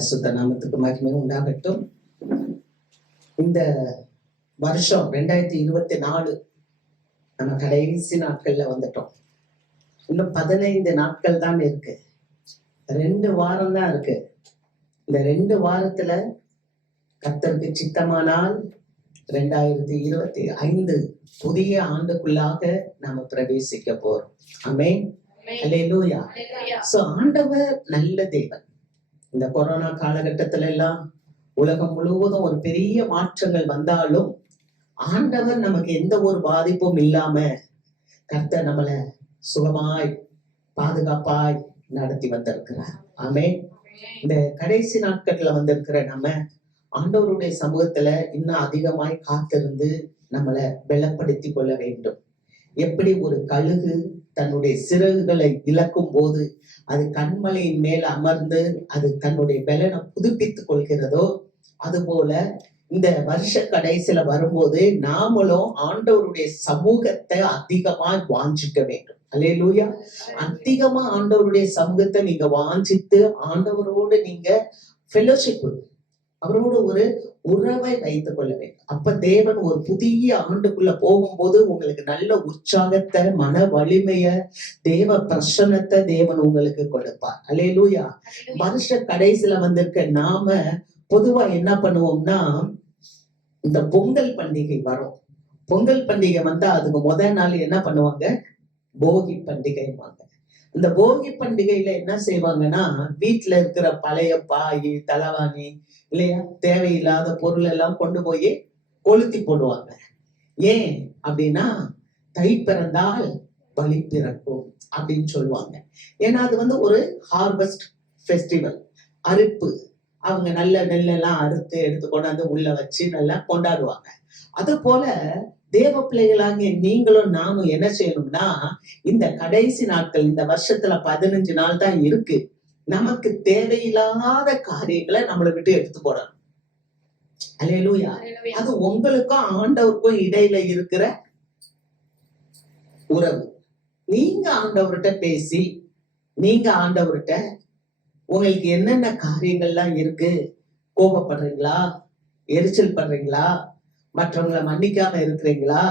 பரிசுத்த நாமத்துக்கு மகிமை உண்டாகட்டும். இந்த வருஷம் 2024 நம்ம கடைசி நாட்கள்ல வந்துட்டோம். இன்னும் 15 நாட்கள் தான் இருக்கு. 2 வாரம் தான் இருக்கு. இந்த 2 வாரத்துல கர்த்தருக்கு சித்தமானால் 2025 புதிய ஆண்டுக்குள்ளாக நாம பிரவேசிக்க போறோம். ஆமென். அல்லேலூயா. சோ ஆண்டவர் நல்ல தேவன். இந்த கொரோனா காலகட்டத்துல எல்லாம் உலகம் முழுவதும் ஒரு பெரிய மாற்றங்கள் வந்தாலும் ஆண்டவர் நமக்கு எந்த ஒரு பாதிப்பும் இல்லாம கர்த்தர் நம்மளை சுகமாய் பாதுகாப்பாய் நடத்தி வந்திருக்கிறார். ஆமென். இந்த கடைசி நாட்கள்ல வந்திருக்கிற நம்ம ஆண்டவருடைய சமூகத்துல இன்னும் அதிகமாய் காத்திருந்து நம்மளை பலப்படுத்தி கொள்ள வேண்டும். எப்படி ஒரு கழுகு தன்னுடைய சிறகுகளை இழக்கும் போது அது கண்மலையின் மேல அமர்ந்து அது தன்னுடைய பலனை புதுப்பித்துக் கொள்கிறதோ, அது போல இந்த வருஷ கடைசியில வரும்போது நாமளும் ஆண்டவருடைய சமூகத்தை அதிகமாய் வாஞ்சிக்க வேண்டும். அல்லேலூயா. அதிகமா ஆண்டவருடைய சமூகத்தை நீங்க வாஞ்சித்து ஆண்டவரோடு நீங்க ஃபெலோஷிப், அவரோடு ஒரு உறவை வைத்துக் கொள்ள வேண்டும். அப்ப தேவன் ஒரு புதிய ஆண்டுக்குள்ள போகும்போது உங்களுக்கு நல்ல உற்சாகத்தை, மன வலிமைய, தேவ பிரசன்னத்தை தேவன் உங்களுக்கு கொடுப்பார். அல்லேலூயா. வருஷ கடைசியில வந்திருக்க நாம பொதுவா என்ன பண்ணுவோம்னா, இந்த பொங்கல் பண்டிகை வரும். பொங்கல் பண்டிகை வந்தா அதுக்கு முதல் நாள் என்ன பண்ணுவாங்க, போகி பண்டிகைவாங்க. இந்த போகி பண்டிகையில என்ன செய்வாங்கன்னா, வீட்டுல இருக்கிற பழைய பாய், தலவாணி இல்லையா, தேவையில்லாத பொருள் எல்லாம் கொண்டு போய் கொளுத்தி போடுவாங்க. ஏன் அப்படின்னா, தை பிறந்தால் பலி பிறக்கும் அப்படின்னு சொல்லுவாங்க. ஏன்னா அது ஒரு ஹார்வெஸ்ட் ஃபெஸ்டிவல், அறுப்பு. அவங்க நல்ல நெல்லெல்லாம் அறுத்து எடுத்து கொண்டாந்து உள்ள வச்சு நல்லா கொண்டாடுவாங்க. அது போல தேவ பிள்ளைகளாகிய நீங்களும் நானும் என்ன செய்யணும்னா, இந்த கடைசி நாட்கள், இந்த வருஷத்துல 15 நாள் தான் இருக்கு, நமக்கு தேவையில்லாத காரியங்களை நம்மளை விட்டு எடுத்து போடணும். அல்லேலூயா. அது உங்களுக்கும் ஆண்டவருக்கும் இடையில இருக்கிற உறவு. நீங்க ஆண்டவர்கிட்ட பேசி, நீங்க ஆண்டவர்கிட்ட உங்களுக்கு என்னென்ன காரியங்கள்லாம் இருக்கு, கோபப்படுறீங்களா, எரிச்சல் பண்றீங்களா, மற்றவங்களை மன்னிக்காம இருக்கிறீங்களா,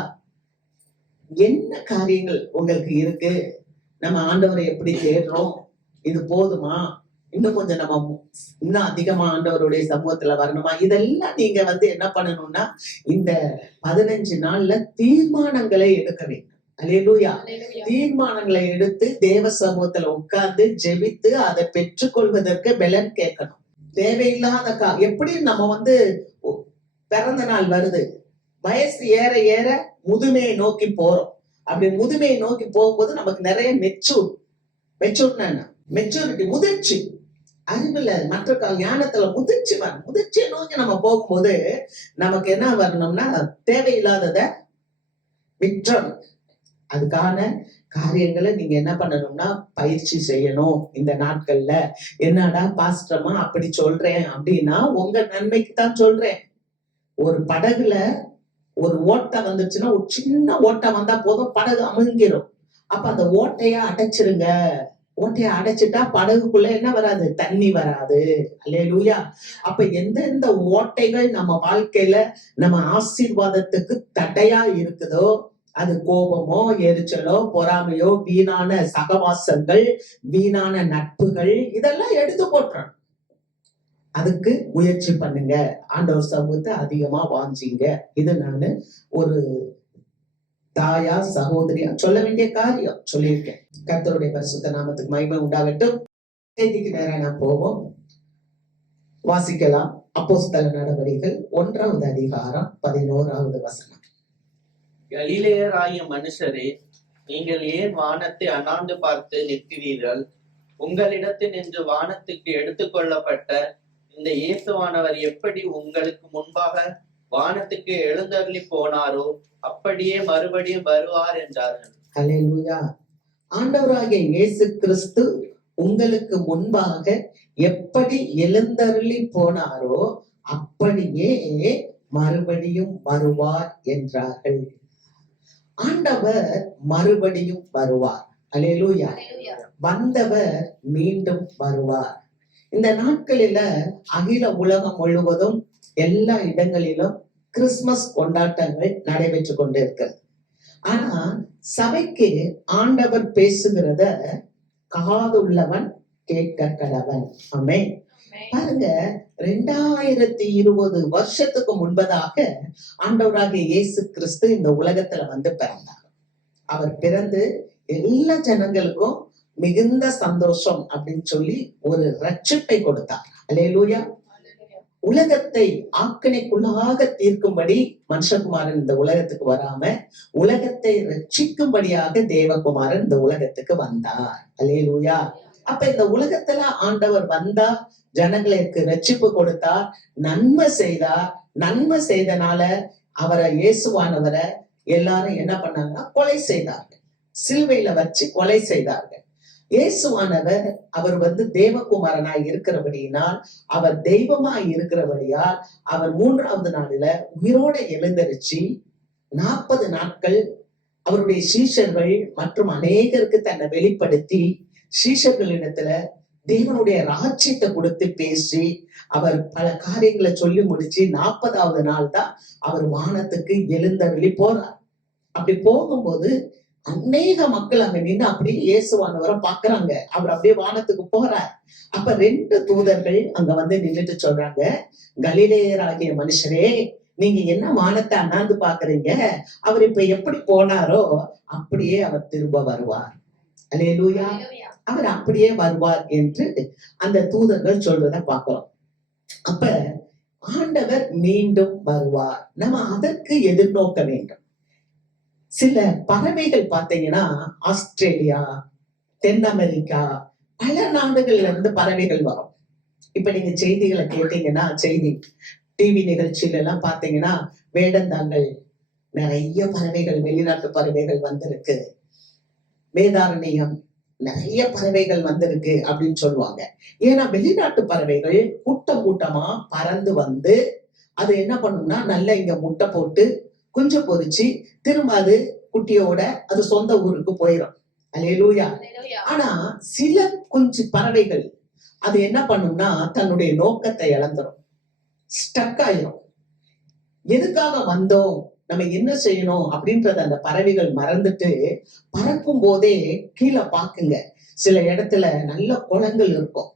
என்ன காரியங்கள் உங்களுக்கு இருக்கு, நம்ம ஆண்டவரை எப்படி தேடுறோம், இது போதுமா, இன்னும் கொஞ்சம் நம்ம இன்னும் அதிகமா ஆண்டவருடைய சமூகத்துல வரணுமா, இதெல்லாம் நீங்க என்ன பண்ணணும்னா, இந்த 15 நாள்ல தீர்மானங்களை எடுக்க வேண்டும். அல்லேலூயா. தீர்மானங்களை எடுத்து தேவ சமூகத்துல உட்கார்ந்து ஜெபித்து அதை பெற்றுக்கொள்வதற்கு பலன் கேட்கணும். தேவையில்லாத எப்படி நம்ம பிறந்த நாள் வருது, வயசு ஏற ஏற முதுமையை நோக்கி போறோம். அப்படி முதுமையை நோக்கி போகும்போது நமக்கு நிறைய மெச்சூரிட்டி, முதிர்ச்சி, அறிவுல மற்ற ஞானத்துல முதிர்ச்சியை நோக்கி நம்ம போகும்போது நமக்கு என்ன வரணும்னா, தேவையில்லாதத விற்றணும். அதுக்கான காரியங்களை நீங்க என்ன பண்ணணும்னா பயிற்சி செய்யணும். இந்த நாட்கள்ல என்னடா பாஸ்டர்மா அப்படி சொல்றேன் அப்படின்னா, உங்க நன்மைக்கு தான் சொல்றேன். ஒரு படகுல ஒரு ஓட்டை வந்துச்சுன்னா, ஒரு சின்ன ஓட்டை வந்தா போதும், படகு அமுங்கிரும். அப்ப அந்த ஓட்டைய அடைச்சிருங்க. ஓட்டைய அடைச்சிட்டா படகுக்குள்ள என்ன வராது, தண்ணி வராது. அல்லேலூயா. அப்ப எந்தெந்த ஓட்டைகள் நம்ம வாழ்க்கையில நம்ம ஆசீர்வாதத்துக்கு தடையா இருக்குதோ, அது கோபமோ, எரிச்சலோ, பொறாமையோ, வீணான சகவாசங்கள், வீணான நட்புகள், இதெல்லாம் எடுத்து போட்டுறோம். அதுக்கு முயற்சி பண்ணுங்க. ஆண்டவர் சமூகத்தை அதிகமா வாஞ்சிங்க. இது நானு ஒரு தாயா, சகோதரியா சொல்ல வேண்டிய காரியம் சொல்லியிருக்கேன். கர்த்தருடைய பரிசுத்த நாமத்துக்கு மகிமை உண்டாகட்டும். செய்திக்கு நேரம் நான் போவோம். வாசிக்கலாம். அப்போஸ்தல நடவடிக்கைகள் 1வது அதிகாரம் 11வது வசனம். கலிலேயராகிய மனுஷரே, நீங்கள் ஏன் வானத்தை அண்ணாந்து பார்த்து நிற்கிறீர்கள்? உங்களிடத்தில் நின்று வானத்துக்கு எடுத்துக்கொள்ளப்பட்ட இந்த இயேசுவானவர் எப்படி உங்களுக்கு முன்பாக வானத்துக்கு எழுந்தருளி போனாரோ அப்படியே மறுபடியும் வருவார் என்றார்கள். அல்லேலூயா. ஆண்டவராகிய இயேசு கிறிஸ்து உங்களுக்கு முன்பாக எப்படி எழுந்தருளி போனாரோ அப்படியே மறுபடியும் வருவார் என்றார்கள். ஆண்டவர் மறுபடியும் வருவார். அல்லேலூயா. வந்தவர் மீண்டும் வருவார். இந்த நாட்களில அகில உலகம் முழுவதும் எல்லா இடங்களிலும் கிறிஸ்துமஸ் கொண்டாட்டங்கள் நடைபெற்று கொண்டிருக்கிறது. ஆனா சபைக்கு ஆண்டவர் பேசுகிறத காதுள்ளவன் கேட்க கடவன். ஆமென். பாருங்க, 2020 வருஷத்துக்கு முன்பதாக ஆண்டவராகிய இயேசு கிறிஸ்து இந்த உலகத்துல வந்து பிறந்தார். அவர் பிறந்து எல்லா ஜனங்களுக்கும் மிகுந்த சந்தோஷம் அப்படின்னு சொல்லி ஒரு ரட்சிப்பை கொடுத்தார். அல்லேலூயா. உலகத்தை ஆக்கினைக்குள்ளாக தீர்க்கும்படி மனுஷகுமாரன் இந்த உலகத்துக்கு வராம உலகத்தை ரட்சிக்கும்படியாக தேவகுமாரன் இந்த உலகத்துக்கு வந்தார். அல்லேலூயா. அப்ப இந்த உலகத்துல ஆண்டவர் வந்தா ஜனங்களுக்கு ரட்சிப்பு கொடுத்தார், நன்மை செய்தார். நன்மை செய்தனால அவரை இயேசுவானவரை எல்லாரும் என்ன பண்ணாங்கன்னா கொலை செய்தார்கள், சிலுவையில வச்சு கொலை செய்தார்கள். இயேசுவானவர் அவர் வந்து தேவகுமாரனாய் இருக்கிறபடியினால், அவர் தெய்வமாய் இருக்கிறபடியால் அவர் 3ஆவது நாளில உயிரோட எழுந்தரிச்சு 40 நாட்கள் அவருடைய சீஷர்கள் மற்றும் அநேகருக்கு தன்னை வெளிப்படுத்தி சீஷர்களிடத்துல தேவனுடைய ராஜ்யத்தை கொடுத்து பேசி அவர் பல காரியங்களை சொல்லி முடிச்சு 40ஆவது நாள் தான் அவர் வானத்துக்கு எழுந்தருளி போறார். அப்படி போகும்போது அநேக மக்கள் அங்க நின்று அப்படியே இயேசுவானவரை பாக்குறாங்க. அவர் அப்படியே வானத்துக்கு போறார். அப்ப 2 தூதர்கள் அங்க வந்து நின்றுட்டு சொல்றாங்க, கலிலேயராகிய மனுஷரே, நீங்க என்ன வானத்தை அண்ணாந்து பாக்குறீங்க? அவர் இப்ப எப்படி போனாரோ அப்படியே அவர் திரும்ப வருவார். அல்லேலூயா. அவர் அப்படியே வருவார் என்று அந்த தூதர்கள் சொல்றத பார்க்கிறோம். அப்ப ஆண்டவர் மீண்டும் வருவார், நம்ம அதற்கு எதிர்நோக்க வேண்டும். சில பறவைகள் பார்த்தீங்கன்னா ஆஸ்திரேலியா, தென் அமெரிக்கா, பல நாடுகள்ல இருந்து பறவைகள் வரும். இப்ப நீங்க செய்திகளை கேட்டீங்கன்னா, செய்தி டிவி நிகழ்ச்சியில எல்லாம் பாத்தீங்கன்னா வேடந்தாங்கல் நிறைய பறவைகள், வெளிநாட்டு பறவைகள் வந்திருக்கு, வேதாரண்யம் நிறைய பறவைகள் வந்திருக்கு அப்படின்னு சொல்லுவாங்க. ஏன்னா வெளிநாட்டு பறவைகள் கூட்டம் கூட்டமா பறந்து வந்து அது என்ன பண்ணும்னா நல்ல இங்க முட்டை போட்டு குஞ்சு பொரிச்சு திரும்ப அது குட்டியோட அது சொந்த ஊருக்கு போயிடும். அல்லேலூயா. ஆனா சில குஞ்சு பறவைகள் அது என்ன பண்ணும்னா தன்னுடைய நோக்கத்தை இழந்துரும், ஸ்டக் ஆயிரும். எதுக்காக வந்தோம், நம்ம என்ன செய்யணும் அப்படின்றத அந்த பறவைகள் மறந்துட்டு பறக்கும் போதே கீழே பாக்குங்க. சில இடத்துல நல்ல குளங்கள் இருக்கும்,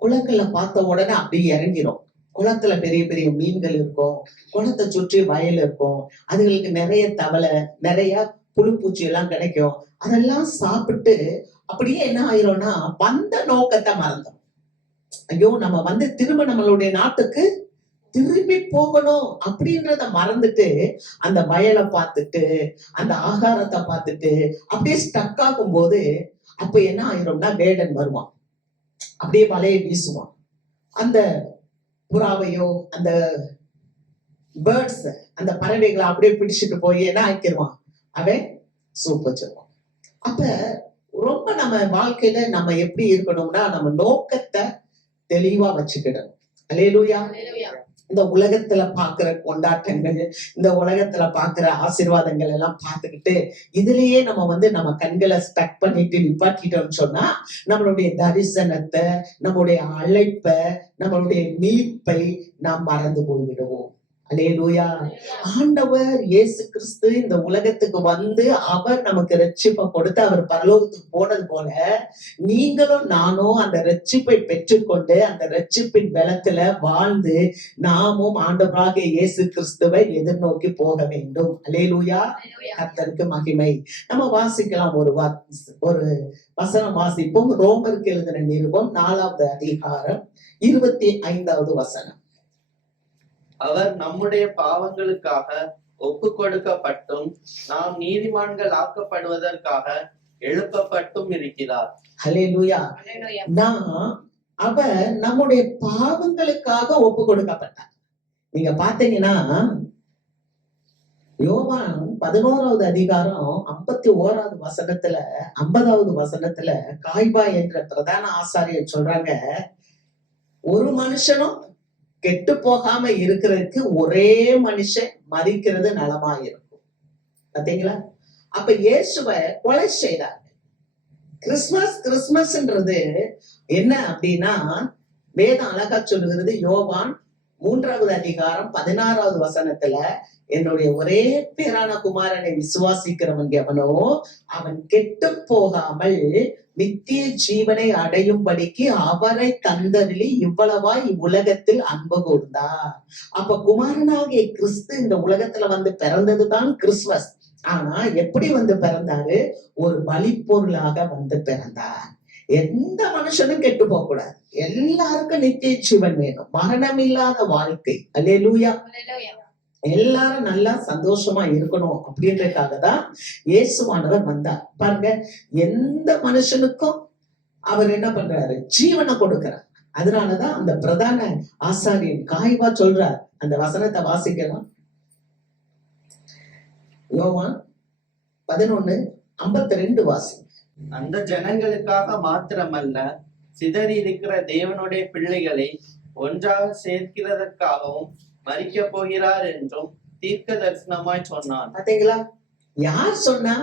குளங்கள்ல பார்த்த உடனே அப்படியே இறங்கிரும். குளத்துல பெரிய பெரிய மீன்கள் இருக்கும், குளத்தை சுற்றி வயல் இருக்கும், அதுகளுக்கு நிறைய தவளை, நிறைய புழுப்பூச்சி எல்லாம் கிடைக்கும். அதெல்லாம் சாப்பிட்டு அப்படியே என்ன ஆயிரும்னா வந்த நோக்கத்தை மறந்தோம். ஐயோ நம்ம வந்து திரும்ப நம்மளுடைய நாட்டுக்கு திரும்பி போகணும் அப்படின்றத மறந்துட்டு அந்த வயலை பார்த்துட்டு அந்த ஆகாரத்தை பார்த்துட்டு அப்படியே ஸ்டக் ஆகும் போது அப்ப என்ன ஆயிரும்னா வேடன் வருவான், அப்படியே வலையை வீசுவான். அந்த புறாவையோ அந்த பேர்ட்ஸ் அந்த பறவைகளை அப்படியே பிடிச்சிட்டு போய் என்ன ஆக்கிடுவான், அவன் சூப் வச்சிருவான். அப்ப ரொம்ப நம்ம வாழ்க்கையில நம்ம எப்படி இருக்கணும்னா நம்ம நோக்கத்தை தெளிவா வச்சுக்கிடணும். அல்லேலூயா. இந்த உலகத்துல பாக்குற கொண்டாட்டங்கள், இந்த உலகத்துல பாக்குற ஆசீர்வாதங்கள் எல்லாம் பார்த்துக்கிட்டு இதுலயே நம்ம வந்து நம்ம கண்களை ஸ்டக் பண்ணிட்டு நிப்பாட்டிட்டோம்னு சொன்னா நம்மளுடைய தரிசனத்தை, நம்மளுடைய அழைப்பை, நம்மளுடைய மீட்பை நாம் மறந்து போய்விடுவோம். அல்லேலூயா. ஆண்டவர் இயேசு கிறிஸ்து இந்த உலகத்துக்கு வந்து அவர் நமக்கு ரட்சிப்பை கொடுத்து அவர் பரலோகத்துக்கு போனது போல நீங்களும் நானும் அந்த ரட்சிப்பை பெற்றுக்கொண்டு அந்த ரட்சிப்பின் பலத்துல வாழ்ந்து நாமும் ஆண்டவராகிய இயேசு கிறிஸ்துவை எதிர்நோக்கி போக வேண்டும். அல்லேலூயா. கர்த்தருக்கு மகிமை. நம்ம வாசிக்கலாம், ஒரு வசனம் வாசிப்போம். ரோமருக்கு எழுதின நிருபம் 4ஆவது அதிகாரம் 25வது வசனம். அவர் நம்முடைய பாவங்களுக்காக ஒப்பு கொடுக்கப்பட்டும் நாம் நீதிமான்கள் ஆக்கப்படுவதற்காக எழுப்பப்பட்டும் இருக்கிறார். ஹல்லேலூயா. அவர் நம்முடைய பாவங்களுக்காக ஒப்பு கொடுக்கப்பட்டார். நீங்க பாத்தீங்கன்னா யோவான் 11வது அதிகாரம் 51வது வசனத்துல 50வது வசனத்துல காய்பா என்ற பிரதான ஆசாரியர் சொல்றாங்க, ஒரு மனுஷனும் கெட்டு போகாம இருக்கிறதுக்கு ஒரே மனுஷன் மரிக்கிறது நலமா இருக்கும். பாத்தீங்களா? அப்ப இயேசுவை கொலை செய்தார். கிறிஸ்துமஸ்ன்றது என்ன அப்படின்னா வேதம் அழகா சொல்லுகிறது. யோவான் 3வது அதிகாரம் 16வது வசனத்துல, என்னுடைய ஒரே பேரான குமாரனை விசுவாசிக்கிறவன் எவனோ அவன் கெட்டு போகாமல் நித்திய ஜீவனை அடையும்படிக்கு அவரை தந்தருளி இவ்வளவாய் இவ்வுலகத்தில் அன்பு கூர்ந்தார். அப்ப குமாரனாகிய கிறிஸ்து இந்த உலகத்துல வந்து பிறந்ததுதான் கிறிஸ்துமஸ். ஆனா எப்படி வந்து பிறந்தாரு? ஒரு பலிப்பொருளாக வந்து பிறந்தார். எந்த மனுஷனும் கெட்டு போக கூடாது, எல்லாருக்கும் நித்திய ஜீவன் வேணும், மரணம் இல்லாத வாழ்க்கை. அல்லேலூயா. எல்லாரும் நல்லா சந்தோஷமா இருக்கணும் அப்படின்றதுக்காக தான் இயேசுவானவர் வந்தார். பாருங்க, எந்த மனுஷனுக்கும் அவர் என்ன பண்றாரு? ஜீவனை கொடுக்கிறார். அதனாலதான் அந்த பிரதான ஆசாரியன் காய்வா சொல்றார். அந்த வசனத்தை வாசிக்கலாம். யோவான் 11:52 வாசி. அந்த ஜனங்களுக்காக மாத்திரமல்ல, சிதறி இருக்கிற தேவனுடைய பிள்ளைகளை ஒன்றாக சேர்க்கிறதற்காகவும் மரிக்க போகிறார் என்றும் தீர்க்க தரிசனமாய் சொன்னான். பாத்தீங்களா? யார் சொன்னா?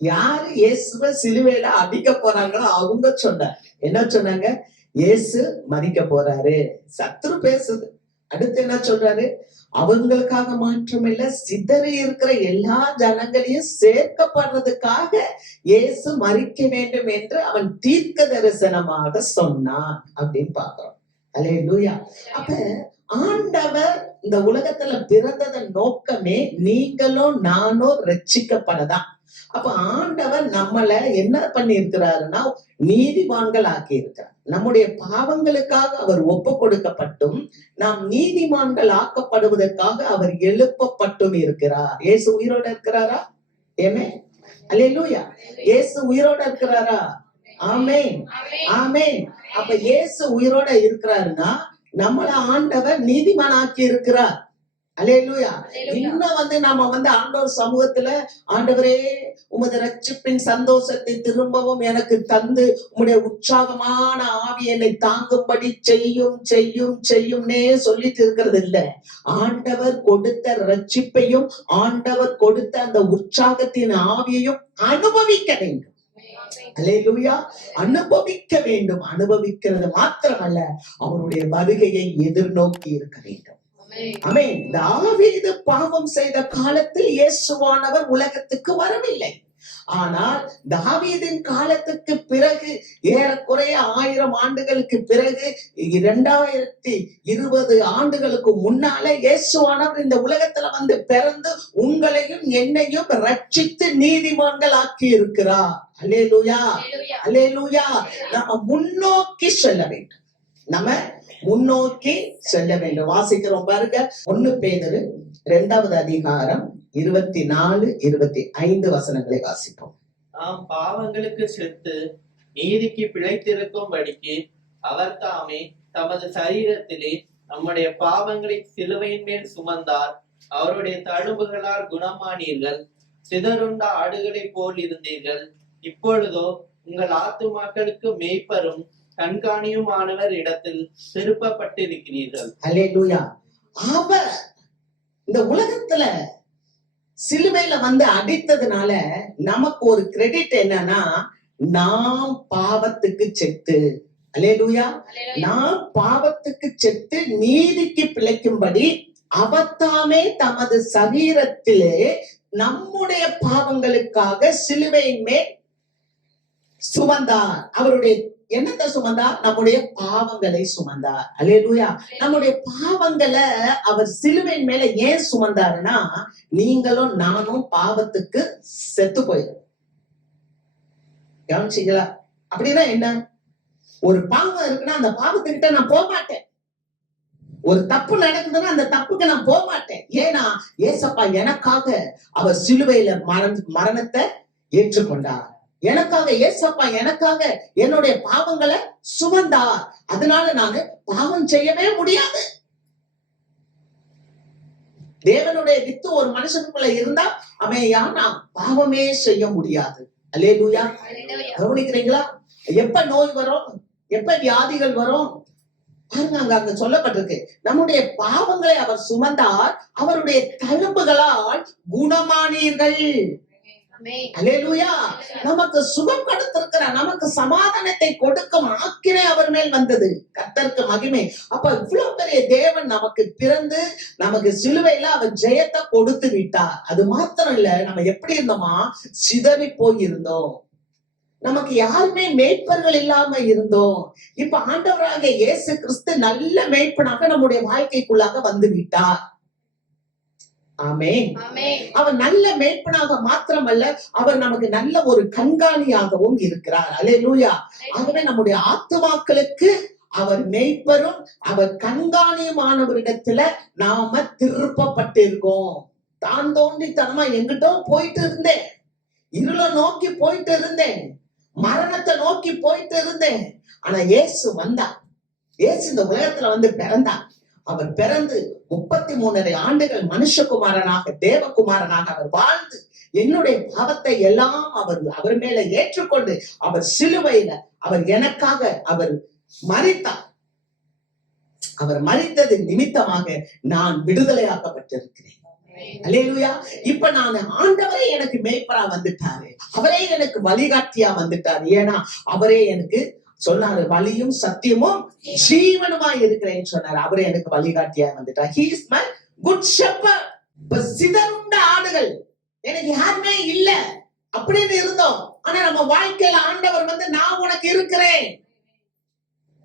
யாரு இயேசுவை சிலுவையில அடிக்க போறாங்களோ அவங்க சொன்னாங்க. என்ன சொன்னாங்க? இயேசு மரிக்க போறாரு. சத்துரு பேசுது. அடுத்து என்ன சொல்றாரு? அவங்களுக்காக மாற்றமில்ல, சிதறி இருக்கிற எல்லா ஜனங்களையும் சேர்க்கப்படுறதுக்காக இயேசு மரிக்க வேண்டும் என்று அவன் தீர்க்க தரிசனமாக சொன்னான் அப்படின்னு பாக்குறோம். அல்லேலூயா. அப்ப ஆண்டவர் இந்த உலகத்துல பிறந்ததன் நோக்கமே நீங்களும் நானும் ரட்சிக்கப்படதான். அப்ப ஆண்டவர் நம்மள என்ன பண்ணி இருக்கிறாருன்னா நீதிமான்கள் ஆக்கி இருக்கிறார். நம்முடைய பாவங்களுக்காக அவர் ஒப்பு கொடுக்கப்பட்டும் நாம் நீதிமான்கள் ஆக்கப்படுவதற்காக அவர் எழுப்பப்பட்டும் இருக்கிறார். இயேசு உயிரோட இருக்கிறாரா? ஏமே அல்லேலூயா. இயேசு உயிரோட இருக்கிறாரா? ஆமென், ஆமென். அப்ப இயேசு உயிரோட இருக்கிறாருன்னா நம்மள ஆண்டவர் நீதிமான் ஆக்கி இருக்கிறார். அல்லேலூயா. இன்னும் நாம ஆண்டவர் சமூகத்துல, ஆண்டவரே உமது ரட்சிப்பின் சந்தோஷத்தை திரும்பவும் எனக்கு தந்து உம்முடைய உற்சாகமான ஆவி என்னை தாங்கும்படி செய்யும் செய்யும் செய்யும்னே சொல்லிட்டு இருக்கிறது இல்ல. ஆண்டவர் கொடுத்த ரட்சிப்பையும் ஆண்டவர் கொடுத்த அந்த உற்சாகத்தின் ஆவியையும் அனுபவிக்க வேண்டும். அல்லேலூயா. அனுபவிக்க வேண்டும். அனுபவிக்கிறது மாத்திரமல்ல, அவருடைய வருகையை எதிர்நோக்கி இருக்க வேண்டும். ஆமென். தாவீது பாவம் செய்த காலத்தில் இயேசுவானவர் உலகத்துக்கு வரவில்லை. ஆனால் தாவீதின் காலத்துக்கு பிறகு ஏறக்குறைய 1000 ஆண்டுகளுக்கு பிறகு 2020 ஆண்டுகளுக்கு முன்னால இயேசுவானவர் இந்த உலகத்துல வந்து பிறந்து உங்களையும் என்னையும் ரட்சித்து நீதிமான்கள் ஆக்கி இருக்கிறார். அல்லேலூயா, அல்லேலூயா. நாம முன்னோக்கி செல்ல வேண்டும். நம்ம முன்னோக்கி செல்ல வேண்டும். வாசிக்கிறோம் பாருங்க. 1 பேதுரு 2வது அதிகாரம் 24, 25 வசனங்களை வாசிப்போம். நாம் பாவங்களுக்கு செத்து நீதிக்கு பிழைத்திருக்கும்படிக்கு அவர் தாமே தமது சரீரத்திலே நம்முடைய பாவங்களை சிலுவையின் மேல் சுமந்தார். அவருடைய தழும்புகளால் குணமானீர்கள். சிதறுண்ட ஆடுகளை போல் இருந்தீர்கள். இப்பொழுதோ உங்கள் ஆத்துமாக்களுக்கு மேய்ப்பரும் கண்காணியுமானவர் இடத்தில் திருப்பப்பட்டிருக்கிறீர்கள். அல்லேலூயா. அவர் இந்த உலகத்துல சிலுவையில அடித்ததுனால நமக்கு ஒரு கிரெடிட் என்னன்னா, நாம் பாவத்துக்கு செத்து, அல்லேலூயா, நாம் பாவத்துக்கு செத்து நீதிக்கு பிழைக்கும்படி அவர்தாமே தமது சரீரத்திலே நம்முடைய பாவங்களுக்காக சிலுவையின் மேல் சுமந்தார். அவருடைய என்னத்தை சுமந்தார்? நம்முடைய பாவங்களை சுமந்தார். அல்லேலூயா. நம்முடைய பாவங்களை அவர் சிலுவையின் மேல ஏன் சுமந்தாருன்னா, நீங்களும் நானும் பாவத்துக்கு செத்து போயிடும். கவனிச்சீங்களா? அப்படின்னா என்ன? ஒரு பாவம் இருக்குன்னா அந்த பாவத்துக்கிட்ட நான் போக மாட்டேன். ஒரு தப்பு நடக்குதுன்னா அந்த தப்புக்கு நான் போக மாட்டேன். ஏன்னா ஏசப்பா எனக்காக அவர் சிலுவையில மரணத்தை ஏற்றுக்கொண்டார். எனக்காக ஏசப்பா எனக்காக என்னுடைய பாவங்களை சுமந்தார். அதனால நான் பாவம் செய்யவே முடியாது. தேவனுடைய வித்து ஒரு மனுஷனுக்குள்ள இருந்தா அவன் பாவமே செய்ய முடியாது. அல்லேலூயா. கவனிக்கிறீங்களா? எப்ப நோய் வரும், எப்ப வியாதிகள் வரும் பாருங்க. அங்க சொல்லப்பட்டிருக்கு, நம்முடைய பாவங்களை அவர் சுமந்தார், அவருடைய தழும்புகளால் குணமானீர்கள். அல்லேலூயா. நமக்கு சுகம் கொடுத்திருக்கிறார், நமக்கு சமாதானத்தை கொடுக்கும் ஆக்கினை அவர் மேல் வந்தது. கர்த்தருக்கு மகிமை. அப்ப இவ்வளவு பெரிய தேவன் நமக்கு பிறந்து நமக்கு சிலுவையில அவர் ஜெயத்தை கொடுத்து விட்டார். அது மாத்திரம் இல்ல, நம்ம எப்படி இருந்தோமா, சிதறி போயிருந்தோம், நமக்கு யாருமே மேய்ப்பர்கள் இல்லாம இருந்தோம். இப்ப ஆண்டவராக இயேசு கிறிஸ்து நல்ல மேய்ப்பனாக நம்முடைய வாழ்க்கைக்குள்ளாக வந்து விட்டார். ஆமென். அவர் நல்ல மேய்ப்பனாக மாத்திரமல்ல, அவர் நமக்கு நல்ல ஒரு கண்காணியாகவும் இருக்கிறார். அல்லேலூயா. ஆகவே நம்முடைய ஆத்துமாக்களுக்கு அவர் மேய்ப்பரும் அவர் கண்காணியுமானவரிடத்துல நாம திருப்பப்பட்டிருக்கோம். தான் தோண்டித்தனமா எங்கிட்டோ போயிட்டு இருந்தேன், இருளை நோக்கி போயிட்டு இருந்தேன், மரணத்தை நோக்கி போயிட்டு இருந்தேன். ஆனா இயேசு வந்தார். இயேசு இந்த உலகத்துல வந்து பிறந்தார். அவர் பிறந்து 33 ஆண்டுகள் மனுஷகுமாரனாக தேவகுமாரனாக அவர் வாழ்ந்து என்னுடைய பாவத்தை எல்லாம் அவர் மேல ஏற்றுக்கொண்டு அவர் சிலுவையில அவர் எனக்காக அவர் மரித்தார். அவர் மரித்தது நிமித்தமாக நான் விடுதலையாக்கப்பட்டிருக்கிறேன். அல்லேலூயா. இப்ப நான் ஆண்டவரே எனக்கு மேய்ப்பரா வந்துட்டாரு, அவரே எனக்கு வழிகாட்டியா வந்துட்டாரு. ஏன்னா அவரே எனக்கு சொன்னாரு, வழியும் சத்தியமும் ஜீவனுமா இருக்கிறேன்னு சொன்னாரு. அவரே எனக்கு வழிகாட்டியா வந்துட்டார். He is my good shepherd. இப்ப சிதறுண்ட ஆடுகள், எனக்கு யாருமே இல்ல அப்படின்னு இருந்தோம். ஆனா நம்ம வாழ்க்கையில ஆண்டவர் வந்து நான் உனக்கு இருக்கிறேன்,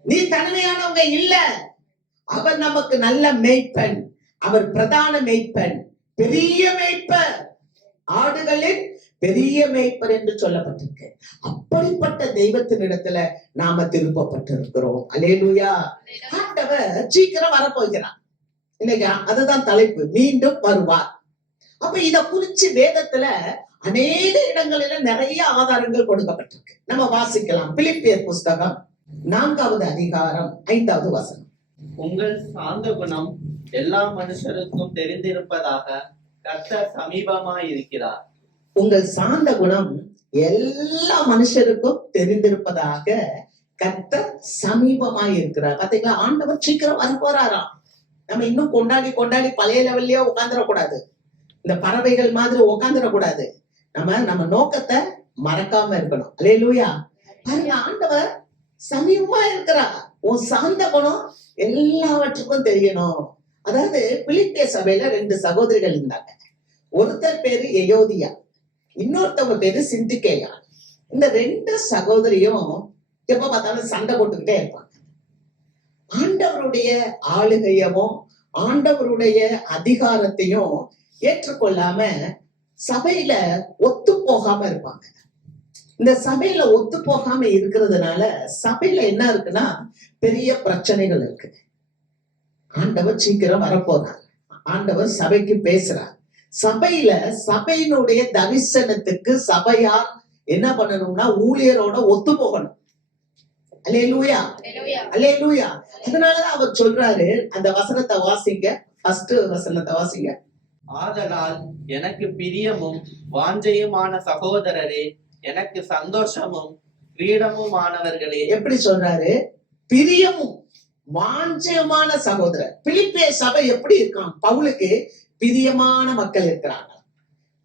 நீ தனிமையானவங்க இல்ல. அவர் நமக்கு நல்ல மேய்ப்பன், அவர் பிரதான மேய்ப்பன், பெரிய மேய்ப்பர், ஆடுகளின் பெரிய மேய்ப்பர் என்று சொல்லப்பட்டிருக்கு. அப்படிப்பட்ட தெய்வத்தினிடத்துல நாம திருப்பப்பட்டிருக்கிறோம். அல்லேலூயா. ஆண்டவர் சீக்கிரம் வரப்போகிறார். இன்னைக்கு அதுதான் தலைப்பு, மீண்டும் வருவார். அப்ப இத குறிச்சு வேதத்துல அநேக இடங்களில நிறைய ஆதாரங்கள் கொடுக்கப்பட்டிருக்கு. நம்ம வாசிக்கலாம். பிலிப்பியர் புஸ்தகம் 4வது அதிகாரம் 5வது வசனம். உங்கள் சாந்த குணம் எல்லா மனுஷருக்கும் தெரிந்திருப்பதாக கர்த்தர் சமீபமாய் இருக்கிறார். உங்கள் சாந்த குணம் எல்லா மனுஷருக்கும் தெரிந்திருப்பதாக கர்த்தர் சமீபமாய் இருக்கிறார். பாத்தீங்களா, ஆண்டவர் சீக்கிரம் வர போறாராம். நம்ம இன்னும் கொண்டாடி கொண்டாடி பழைய லெவல்லயே உட்காந்துடக்கூடாது, இந்த பறவைகள் மாதிரி உட்காந்துடக்கூடாது. நம்ம நோக்கத்தை மறக்காம இருக்கணும். அல்லேலூயா. பாருங்க, ஆண்டவர் சமீபமா இருக்கிறார். உன் சாந்த குணம் எல்லாவற்றுக்கும் தெரியணும். அதாவது பிலிப்பிய சபையில 2 சகோதரிகள் இருந்தாங்க. ஒருத்தர் பேரு எயோதியா, இன்னொருத்தவங்க பேரு சிந்திகேயா. இந்த 2 சகோதரியும் எப்ப பார்த்தாலும் சண்டை போட்டுக்கிட்டே இருப்பாங்க. ஆண்டவருடைய ஆளுகையவும் ஆண்டவருடைய அதிகாரத்தையும் ஏற்றுக்கொள்ளாம சபையில ஒத்து போகாம இருப்பாங்க. இந்த சபையில ஒத்து போகாம இருக்கிறதுனால சபையில என்ன இருக்குன்னா பெரிய பிரச்சனைகள் இருக்கு. ஆண்டவர் சீக்கிரம் வரப்போறார். ஆண்டவர் சபைக்கு பேசுறார். சபையில சபையினுடைய தரிசனத்துக்கு சபையார் என்ன பண்ணணும்னா ஊழியரோட ஒத்து போகணும். அல்லேலூயா, அல்லேலூயா. அதனாலதான் அவர் சொல்றாரு, அந்த வசனத்தை வாசிங்க, ஃபர்ஸ்ட் வசனத்தை வாசிங்க. ஆதலால் எனக்கு பிரியமும் வாஞ்சையுமான சகோதரரே, எனக்கு சந்தோஷமும் கிரீடமுமானவர்களே. எப்படி சொல்றாரு? பிரியமும் வாஞ்சையுமான சகோதரர். பிலிப்பிய சபை எப்படி இருக்கான்? பவுலுக்கு பிரியமான மக்கள் இருக்கிறாங்க,